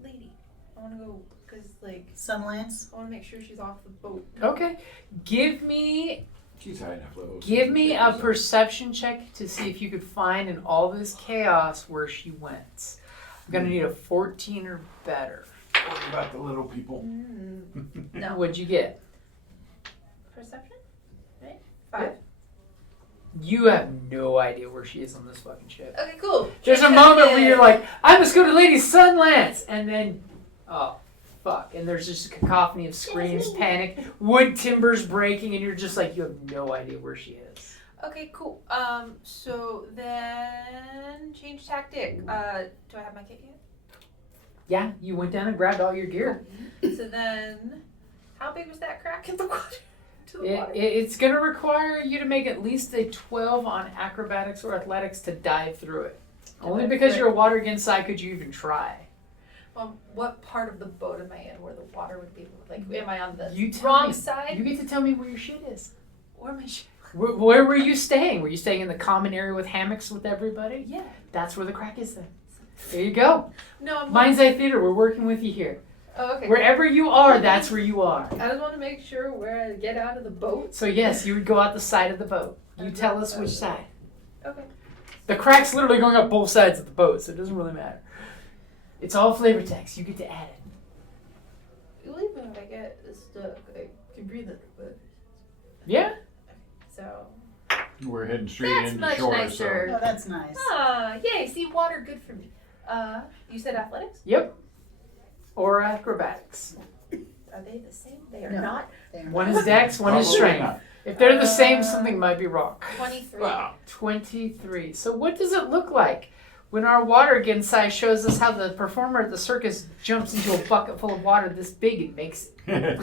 lady. I want to go because Sunlance? I want to make sure she's off the boat. okay, give me She's high enough level. a perception check to see if you could find in all this chaos where she went. I'm gonna need a 14 or better. What about the little people? No. What'd you get? Perception? Right? 5. You have no idea where she is on this fucking ship. Okay, cool. There's a moment where you're like, I must go to Lady Sunlance, and then, oh, fuck. And there's just a cacophony of screams, panic, wood timbers breaking, and you're just like, you have no idea where she is. Okay, cool. So then change tactic. Do I have my kit yet? Yeah, you went down and grabbed all your gear. So then, how big was that crack in the water? To the water. It's going to require you to make at least a 12 on acrobatics or athletics to dive through it. Only because you're a water against side could you even try. What part of the boat am I in where the water would be? Like, am I on the You tell wrong me. side? You get to tell me where your shit is. Or am I? Where were you staying? Were you staying in the common area with hammocks with everybody? Yeah. That's where the crack is then. There you go. No, I'm. Mind's Eye Theater, we're working with you here. Oh, okay. Wherever you are, that's where you are. I just want to make sure where I get out of the boat. So yes, you would go out the side of the boat. You tell us which side. Okay. The crack's literally going up both sides of the boat, so it doesn't really matter. It's all flavor text. You get to add it. Even if I get stuck, I can breathe underwater. Yeah? So. We're heading straight That's into much shore. nicer. Oh, that's nice. Yay, see, water, good for me. You said athletics? Yep. Or acrobatics. Are they the same? They are No. not. One is dex, one is Probably strength. not. If they're the same, something might be wrong. 23. Wow. 23. So what does it look like when our water again size shows us how the performer at the circus jumps into a bucket full of water this big and makes it?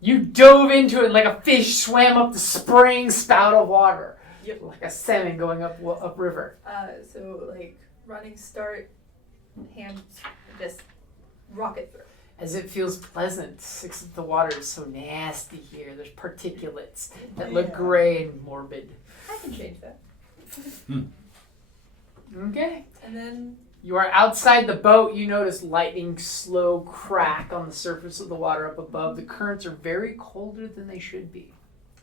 You dove into it like a fish swam up the spring spout of water. Yep. Like a salmon going up river. So, running start, hand, just rocket through. As it feels pleasant, the water is so nasty here. There's particulates that look Yeah. gray and morbid. I can change that. Okay. And then You are outside the boat. You notice lightning slow crack on the surface of the water up above. The currents are very colder than they should be.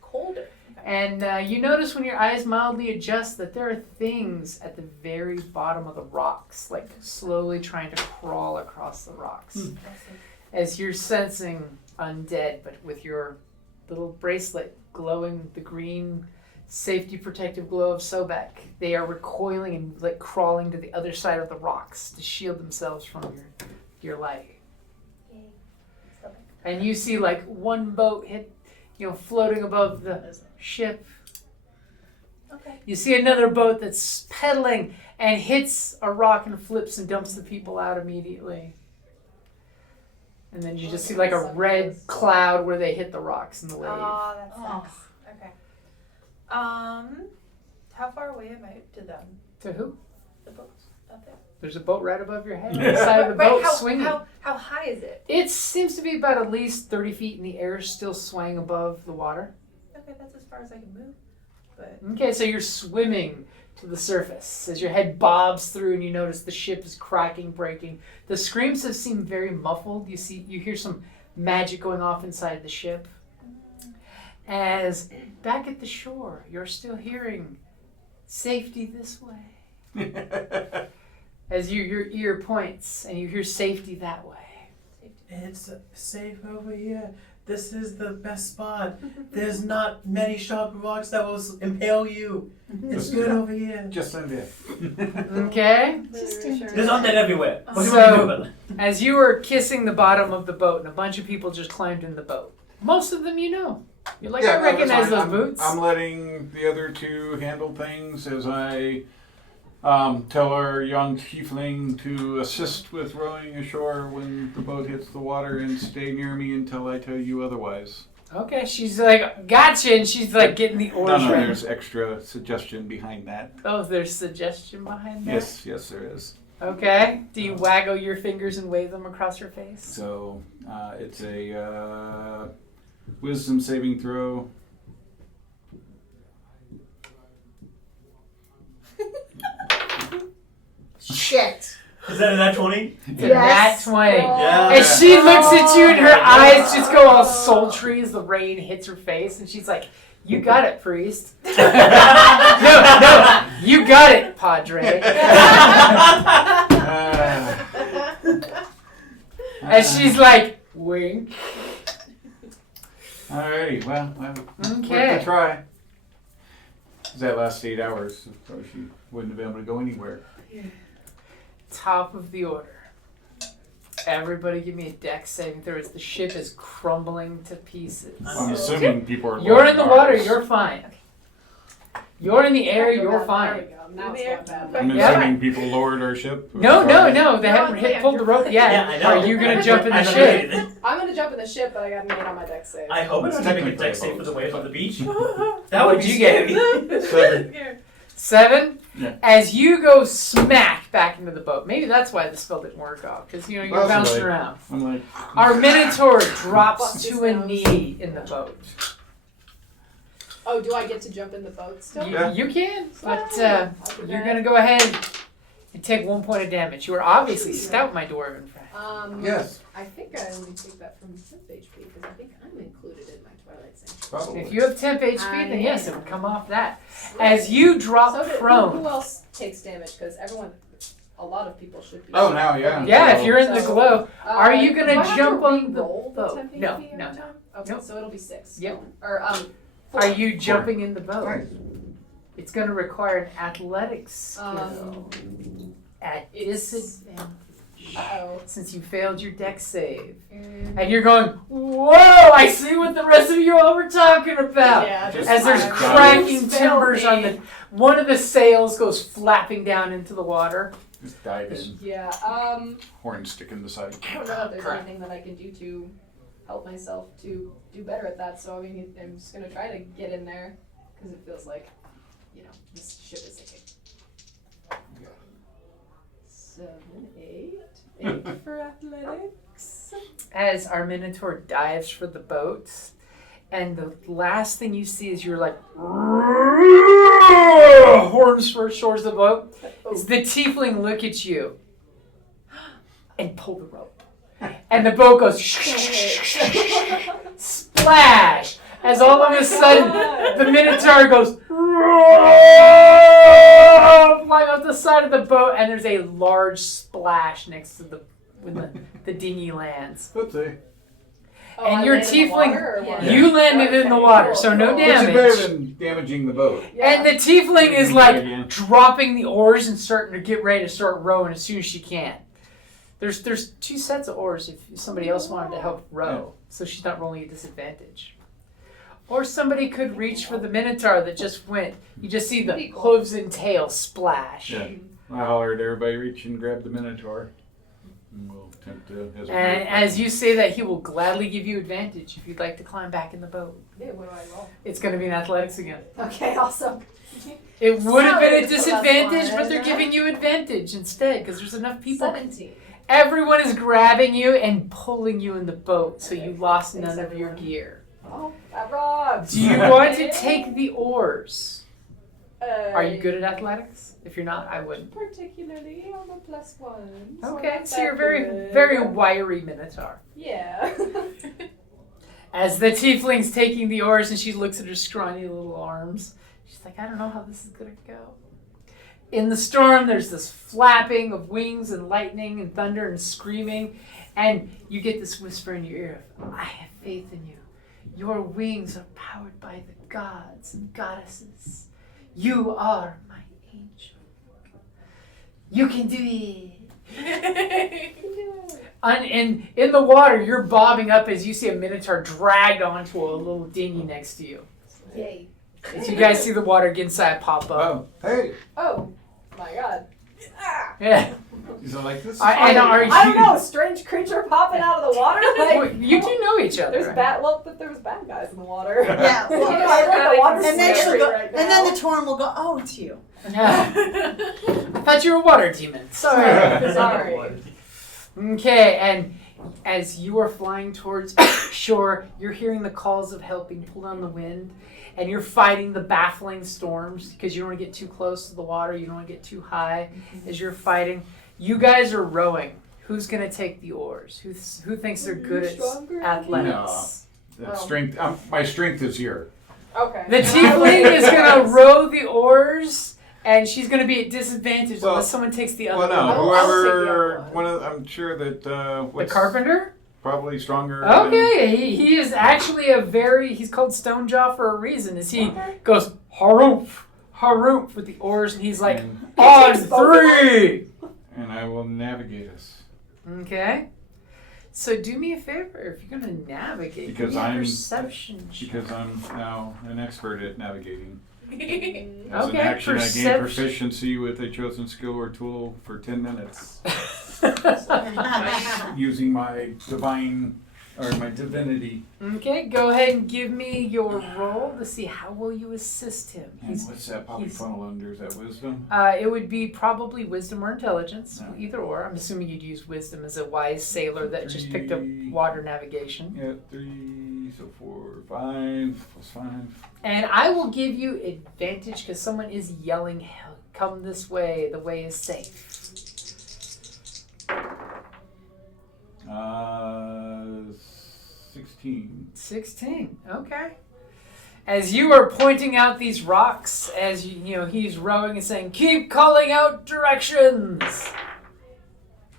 Colder. And you notice when your eyes mildly adjust that there are things at the very bottom of the rocks, like slowly trying to crawl across the rocks. As you're sensing undead, but with your little bracelet glowing the green safety protective glow of Sobek, they are recoiling and like crawling to the other side of the rocks to shield themselves from your light. And you see like one boat floating above the ship. Okay. You see another boat that's pedaling and hits a rock and flips and dumps the people out immediately. And then you just see like a red cloud where they hit the rocks in the wave. Oh, that sucks. Okay. How far away am I to them? To who? The boats up there. There's a boat right above your head. The side of the Right, boat how, swinging. How high is it? It seems to be about at least 30 feet in the air, still swaying above the water. Okay, that's as far as I can move. But Okay, so you're swimming to the surface as your head bobs through and you notice the ship is cracking, breaking. The screams have seemed very muffled. You hear some magic going off inside the ship. As back at the shore, you're still hearing safety this way. As your ear points and you hear safety that way. It's safe over here. This is the best spot. There's not many sharp rocks that will impale you. It's good over here. Just undead. Okay? There's undead everywhere. What do you So- want to do about it? As you were kissing the bottom of the boat and a bunch of people just climbed in the boat. Most of them you know. You're like, I recognize those boots. I'm letting the other two handle things as I tell our young tiefling to assist with rowing ashore when the boat hits the water and stay near me until I tell you otherwise. Okay, she's like, gotcha, and she's like getting the oars No, ready. there's extra suggestion behind that. Oh, there's suggestion behind that? Yes, there is. Okay. Do you waggle your fingers and wave them across your face? So it's a wisdom saving throw. Shit. Is that a nat 20? It's a nat 20. Yeah. And she looks at you and her eyes just go all sultry as the rain hits her face and she's like, you got it, priest. No, you got it, padre. And she's like, wink. Alrighty, well, Okay. worth a try. That last 8 hours, so she wouldn't have been able to go anywhere. Top of the order. Everybody give me a dex saving throw as the ship is crumbling to pieces. I'm assuming people are. You're in the water, ours. you're fine. You're in the air, you're There we fine. go. Now it's not bad. I'm Yeah. assuming people lowered our ship. No, they haven't land, pulled the rope yet. Yeah, I know. Are you gonna jump in the I don't ship? know anything. I'm gonna jump in the ship, but I got an 8 on my deck save. I hope it's It's not make a technically deck a save boat. for the wave on the beach. That What'd would be you get? scary. 7? Yeah. As you go smack back into the boat. Maybe that's why the spell didn't work out, because you're Possibly. bouncing around. I'm like, Our Minotaur drops Bust his to a nose. knee in the boat. Oh, do I get to jump in the boat still? Yeah. You can, but I'll do you're that. gonna go ahead and take 1 point of damage. You are obviously stout, my dwarven friend. yes, I think I only take that from temp HP because I think I'm included in my Twilight Sanctuary. probably. If you have temp HP, I then yes, it am. would come off that. As you drop So who prone. else takes damage? Because a lot of people should be. Oh, now, yeah. Yeah, So- if you're in the So, glow. Are you gonna do I have jump to on the re-roll boat? temp No, HP every no, time? Okay, Nope. so it'll be 6. Yep. Or 4. Are you jumping in the boat? Nice. It's going to require an athletics skill at it's- disadvantage Uh-oh. since you failed your dex save. And you're going, whoa, I see what the rest of you all were talking about. Yeah, just As there's fine. cracking Failed timbers me. on the, one of the sails goes flapping down into the water. Just dive in, Yeah, horn stick in the side. I don't know if there's anything that I can do to help myself to do better at that, so I mean, I'm just gonna try to get in there, because it feels like, this ship is sinking. 7, 8. 8 for athletics. As our Minotaur dives for the boat, and the last thing you see is you're like, horns for shores of the boat. As the tiefling look at you and pull the rope. And the boat goes splash as all of a sudden the Minotaur goes flying off the side of the boat, and there's a large splash next to when the dinghy lands. Oopsie. Oh, And I your landed in the tiefling, water or what? you landed in the water, cool, so no cool. Which is better damage. than damaging the boat. Yeah. And the tiefling is Yeah. like dropping the oars and starting to get ready to start rowing as soon as she can. There's 2 sets of oars if somebody else wanted to help row, so she's not rolling a disadvantage. Or somebody could reach for the Minotaur that just went. You just see the hooves and tail splash. Yeah. I hollered, everybody reach and grab the Minotaur. And we'll attempt to... And as you say that, he will gladly give you advantage if you'd like to climb back in the boat. Yeah, what do I roll? It's going to be an athletics again. Okay, awesome. It would have been a So, disadvantage, +1, but they're giving you advantage instead because there's enough people. 17. Everyone is grabbing you and pulling you in the boat, so you lost none of your gear. Oh, that rocks. Do you want to take the oars? Are you Uh, good at athletics? If you're not, I wouldn't. Particularly on a +1. Okay, not so you're that very, good. very wiry Minotaur. Yeah. As the tiefling's taking the oars and she looks at her scrawny little arms, she's like, I don't know how this is going to go. In the storm, there's this flapping of wings and lightning and thunder and screaming, and you get this whisper in your ear of, I have faith in you. Your wings are powered by the gods and goddesses. You are my angel. You can do it. And in the water, you're bobbing up as you see a Minotaur dragged onto a little dinghy next to you. Yay. As you guys see the water inside pop up. Oh, hey! Oh, my God. Ah. Yeah. He's like, this is And are you, I don't know, strange creature popping out of the water. Well, Like, you do know each other. there's right? there was bad guys in the water. Yeah, well, I feel like the water's and then she'll scary go, right and then now. the Torn will go, oh, it's you. I thought you were a water demon. Sorry. Okay, and as you are flying towards shore, you're hearing the calls of help being pulled on the wind, and you're fighting the baffling storms because you don't want to get too close to the water, you don't want to get too high as you're fighting. You guys are rowing. Who's going to take the oars? Who thinks they're good at athletics? That strength. My strength is here. Okay. The tiefling is going to row the oars. And she's going to be at disadvantage Well, unless someone takes the other Well, no, one. I'll whoever. take the One of, I'm sure that. The What's carpenter? Probably stronger. Okay, he is actually he's called Stonejaw for a reason, as he goes, harumph, harumph with the oars, and he's like, And, on 3! and I will navigate us. Okay. So do me a favor, if you're going to navigate, Because give me a I'm- perception check. Because I'm now an expert at navigating. As Okay, an action, I gain perception. proficiency with a chosen skill or tool for 10 minutes. Using my my divinity. Okay, go ahead and give me your roll to see how will you assist him. And what's that polyfunnel under? Is that wisdom? It would be probably wisdom or intelligence, No. either or. I'm assuming you'd use wisdom as a wise sailor that just picked up 3. water navigation. Yeah, 3, so 4, 5, plus 5. And I will give you advantage because someone is yelling, "Hell, come this way, the way is safe." 16. 16, okay. As you are pointing out these rocks, as you know, he's rowing and saying, keep calling out directions.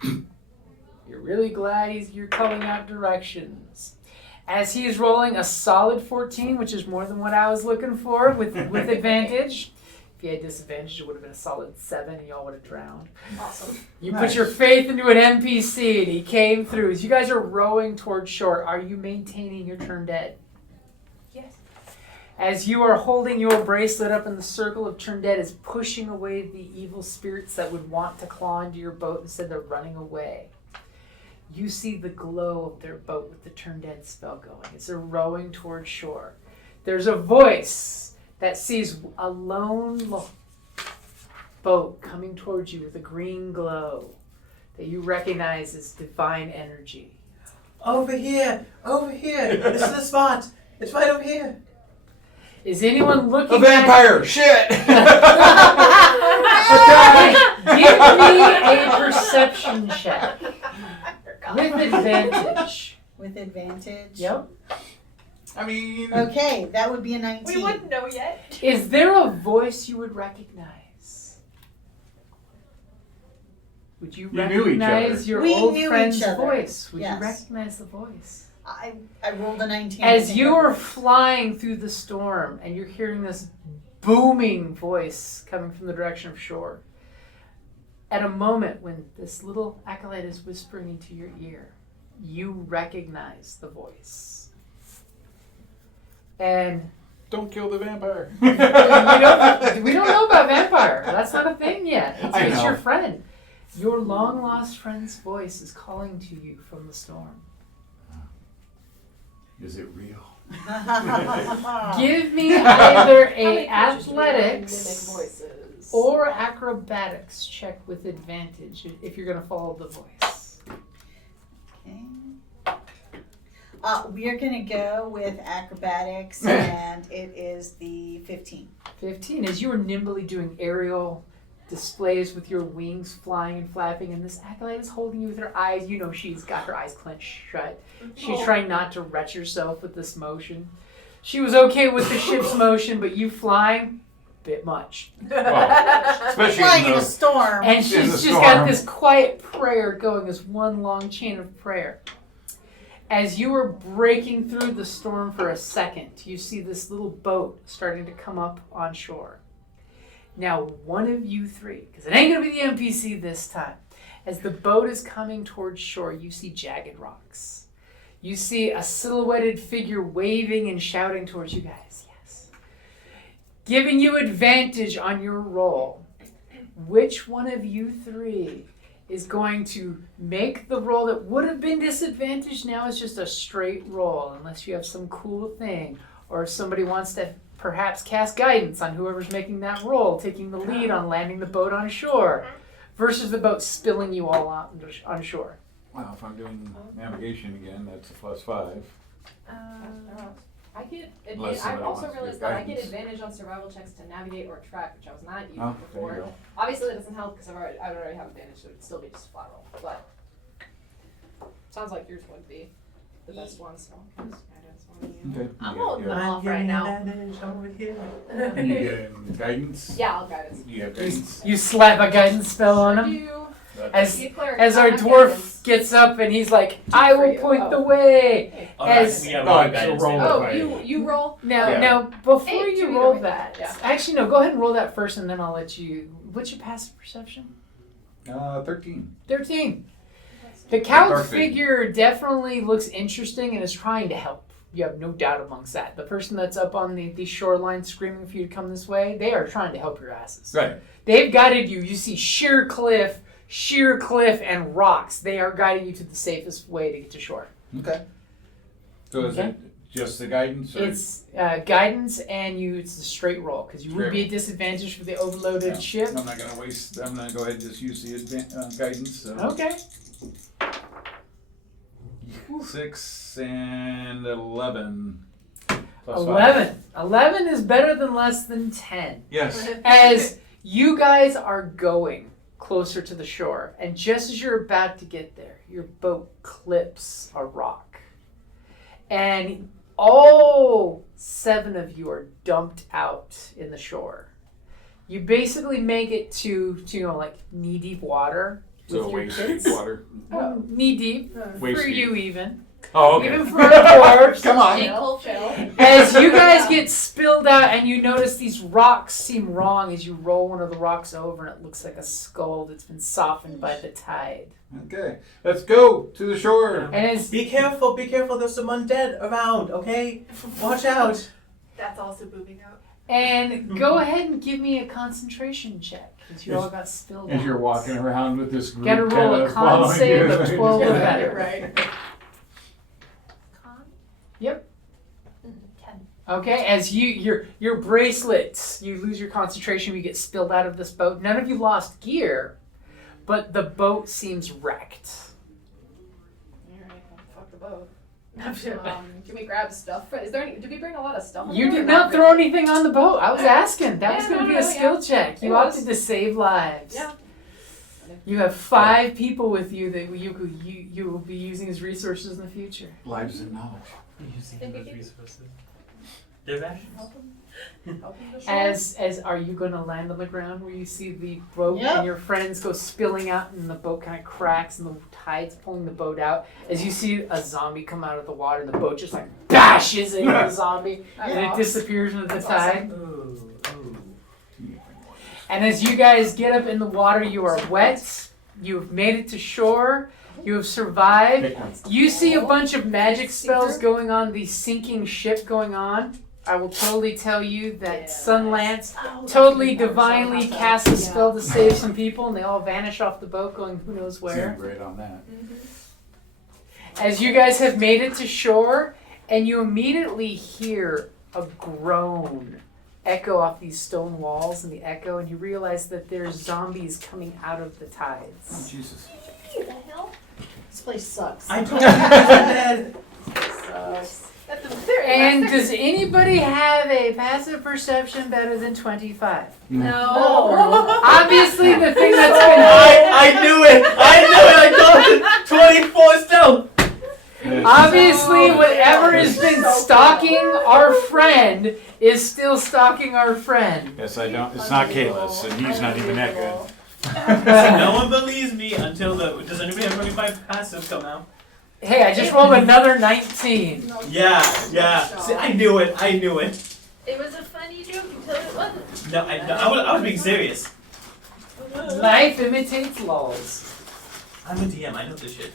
You're really glad you're calling out directions. As he's rolling a solid 14, which is more than what I was looking for with advantage. If you had disadvantage, it would have been a solid 7 and y'all would have drowned. Awesome. You Nice. put your faith into an NPC and he came through. As you guys are rowing towards shore, are you maintaining your turn dead? Yes. As you are holding your bracelet up in the circle of turn dead is pushing away the evil spirits that would want to claw into your boat, instead they're running away. You see the glow of their boat with the turn dead spell going as they're rowing towards shore. There's a voice that sees a lone boat coming towards you with a green glow that you recognize as divine energy. This is the spot. It's right over here. Is anyone looking A vampire! Shit! Give me a perception check. With advantage. With advantage. Yep. I mean... Okay, that would be a 19. We wouldn't know yet. Is there a voice you would recognize? Would you You knew each recognize other. your We old knew friend's each other. voice? Would Yes. you recognize the voice? I rolled a 19. As I think you I are was. flying through the storm and you're hearing this booming voice coming from the direction of shore, at a moment when this little acolyte is whispering into your ear, you recognize the voice. And Don't kill the vampire. we don't know about vampire. That's not a thing yet. I It's know. your friend. Your long lost friend's voice is calling to you from the storm. Is it real? Give me either How many a creatures do we know can mimic athletics voices? or acrobatics check with advantage if you're going to follow the voice. Okay. We are going to go with acrobatics, and it is the 15. 15, as you are nimbly doing aerial displays with your wings flying and flapping, and this acolyte is holding you with her eyes. You know she's got her eyes clenched shut. She's trying not to wretch herself with this motion. She was okay with the ship's motion, but you flying, bit much. Well, especially Flying in in a the... storm. And In she's the just got storm. this quiet prayer going, this one long chain of prayer. As you are breaking through the storm for a second, you see this little boat starting to come up on shore. Now, one of you three, because it ain't going to be the NPC this time, as the boat is coming towards shore, you see jagged rocks. You see a silhouetted figure waving and shouting towards you guys. Yes. Giving you advantage on your roll. Which one of you three is going to make the roll that would have been disadvantaged now is just a straight roll, unless you have some cool thing, or if somebody wants to perhaps cast guidance on whoever's making that roll, taking the lead on landing the boat on shore, versus the boat spilling you all out on shore. Wow, if I'm doing navigation again, that's a +5. I get. Unless I've somebody also wants to realized give that I get guidance. advantage on survival checks to navigate or track, which I was not using Oh, there before. you go. Obviously, that doesn't help because I would already have advantage, so it'd still be just a flat roll. But sounds like yours would be the best one. So Okay. I'm You holding get- them off right now. advantage over here. You get guidance? yeah, I'll guide it. You have guidance? You slap a guidance spell on him. You As be a cleric, as our not dwarf guidance. gets up and he's like, I will you. point Oh. the way. Oh, As- we have Oh, no it's a guidance roll. now. Oh, you roll. Now, Yeah. now before Hey, you two roll either way. that, Yeah. actually no, go ahead and roll that first, and then I'll let you. What's your passive perception? 13. 13. The couch dark vision. figure definitely looks interesting and is trying to help. You have no doubt amongst that. The person that's up on the shoreline screaming for you to come this way, they are trying to help your asses. Right. They've guided you. You see sheer cliff, and rocks. They are guiding you to the safest way to get to shore. Okay. So is Okay. it just the guidance? Or? It's guidance, and it's a straight roll because you would be at disadvantage for the overloaded Yeah. ship. I'm not going to waste, I'm going to go ahead and just use the guidance. So. Okay. 6 and 11. +5. 11. 11 is better than less than 10. Yes. As you guys are going closer to the shore, and just as you're about to get there, your boat clips a rock. And all 7 of you are dumped out in the shore. You basically make it to like knee-deep water with So your waist kids. deep water. Knee-deep, Waist for deep. you even. Oh, okay. Even for a dwarf. Come on. Chill, chill. As you guys get spilled out and you notice these rocks seem wrong as you roll one of the rocks over and it looks like a skull that's been softened by the tide. Okay. Let's go to the shore. And as Be careful, there's some undead around, okay? Watch out. That's also booming out. and go ahead and give me a concentration check because you all got spilled As out. you're walking around with this group. Gotta roll kinda a con following save you. of 12 or better. Right. Con? Yep. 10. Okay, as your bracelets, you lose your concentration, you get spilled out of this boat. None of you lost gear, but the boat seems wrecked. Alright, fuck the boat. Can we grab stuff? Did we bring a lot of stuff? You did not throw anything on the boat. I was asking. That was going to be a skill check. You It was. opted to save lives. Yeah. You have 5 people with you that you will be using as resources in the future. Lives and knowledge. Using those resources. They're valuable. As are you going to land on the ground where you see the boat Yep. and your friends go spilling out and the boat kind of cracks and the tide's pulling the boat out? As you see a zombie come out of the water and the boat just like bashes into the zombie and it disappears into the tide. Ooh. And as you guys get up in the water, you are wet. You've made it to shore. You have survived. You see a bunch of magic spells going on, the sinking ship going on. I will totally tell you that Sunlance totally divinely casts a spell to save some people, and they all vanish off the boat going who knows where. Seemed great on that. As you guys have made it to shore, and you immediately hear a groan echo off these stone walls and the echo, and you realize that there's zombies coming out of the tides. Oh, Jesus. What the hell? This place sucks. I told you it was At the very And last does anybody have a passive perception better than 25? No. Obviously, the thing that's been I knew it! I told it! 24 still! obviously whatever has been stalking our friend is still stalking our friend. Yes, I don't. It's not Kalis, and he's not even that good. No one believes me until does anybody have 25 passive come out? Hey, I just rolled another 19. Yeah. See, I knew it. It was a funny joke until it wasn't. No, I was being serious. Life imitates laws. I'm a DM. I know this shit.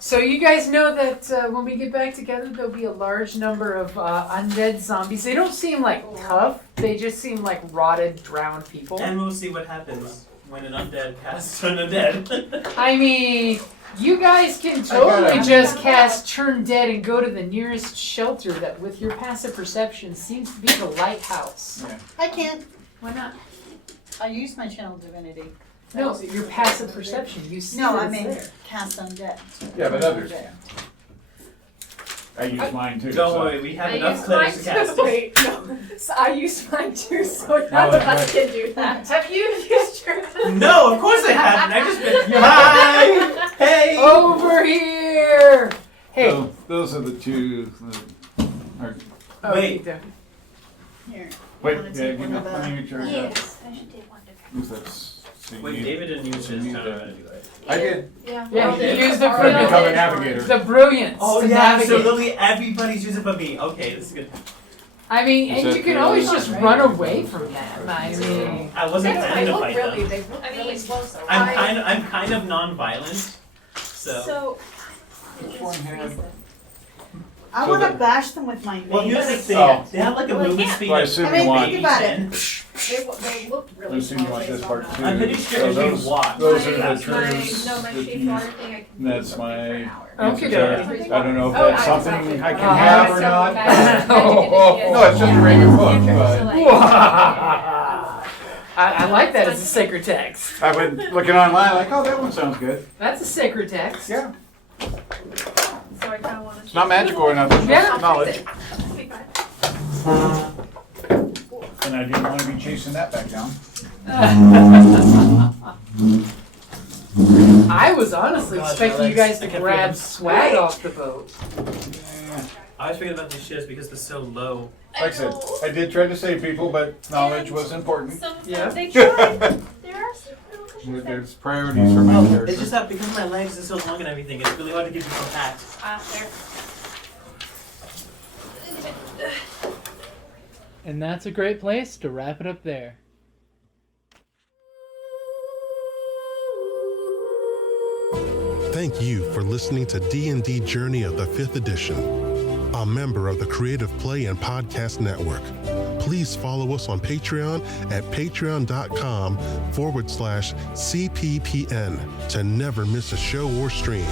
So you guys know that when we get back together, there'll be a large number of undead zombies. They don't seem like tough. They just seem like rotted, drowned people. And we'll see what happens when an undead casts an undead. I mean, you guys can totally just cast Turn Dead and go to the nearest shelter that, with your passive perception, seems to be the lighthouse. Yeah. I can't. Why not? I use my channel divinity. No, your passive perception. You see No, that I it's mean there. cast undead. Yeah, but others can. I use mine too. Don't so- worry, we have I enough used mine clerics to cast too. it. Wait, no. So I used mine too, so none of us can do that. Have you used yours? No, of course I haven't. I just been hi, hey. Over here! Hey. So those are the two. Are, Oh, Wait. there. Here. wait, Wanna yeah, take give one me, of the- let me make sure. Yes, I should take one to Use that's. So Wait, you- David didn't use so his you town did. ability, right? I did. Yeah. Yeah, Okay. he used it For for become a the, navigator. the brilliance Oh to yeah, navigate. so literally everybody's using it but me. Okay, this is good. I mean, Is and that you can the- always just run away from them. I mean, I wasn't They planning to look fight really, them. they look I mean, really close. I'm kind of non-violent, so. So, Which one had? I So want to the- bash them with my Well, here's the mace. thing. Oh. They have like a movement speed Well, I of assume I you mean, want. think about it. 10. They look really I assume you want small this part based too. on I'm pretty sure So if you those, watch. those are the my terms. no, my that shape you- water thing, I can That's use something for an my- hour. Okay, Sorry. I don't know if Oh, that's I was something I can Oh, have so or not. magic No, it's just a regular book, but I like that as a sacred text. I've been looking online like, oh, that one sounds good. That's a sacred text. Yeah. So I kind of want to. It's not magical or nothing, Yeah. it's knowledge. Okay, fine. And I didn't want to be chasing that back down. I was honestly Gosh, expecting you Alex, guys I to kept grab feeling- swag off the boat. I was thinking about these shares because they're so low. Like I said, I did try to save people, but knowledge was important. Some of Yeah. them, they tried. There are some little cushions there. There's priorities for my It's character. just that because my legs are so long and everything, it's really hard to keep them compact. There. And that's a great place to wrap it up there. Thank you for listening to D&D Journey of the 5th Edition, a member of the Creative Play and Podcast Network. Please follow us on Patreon at patreon.com/CPPN to never miss a show or stream.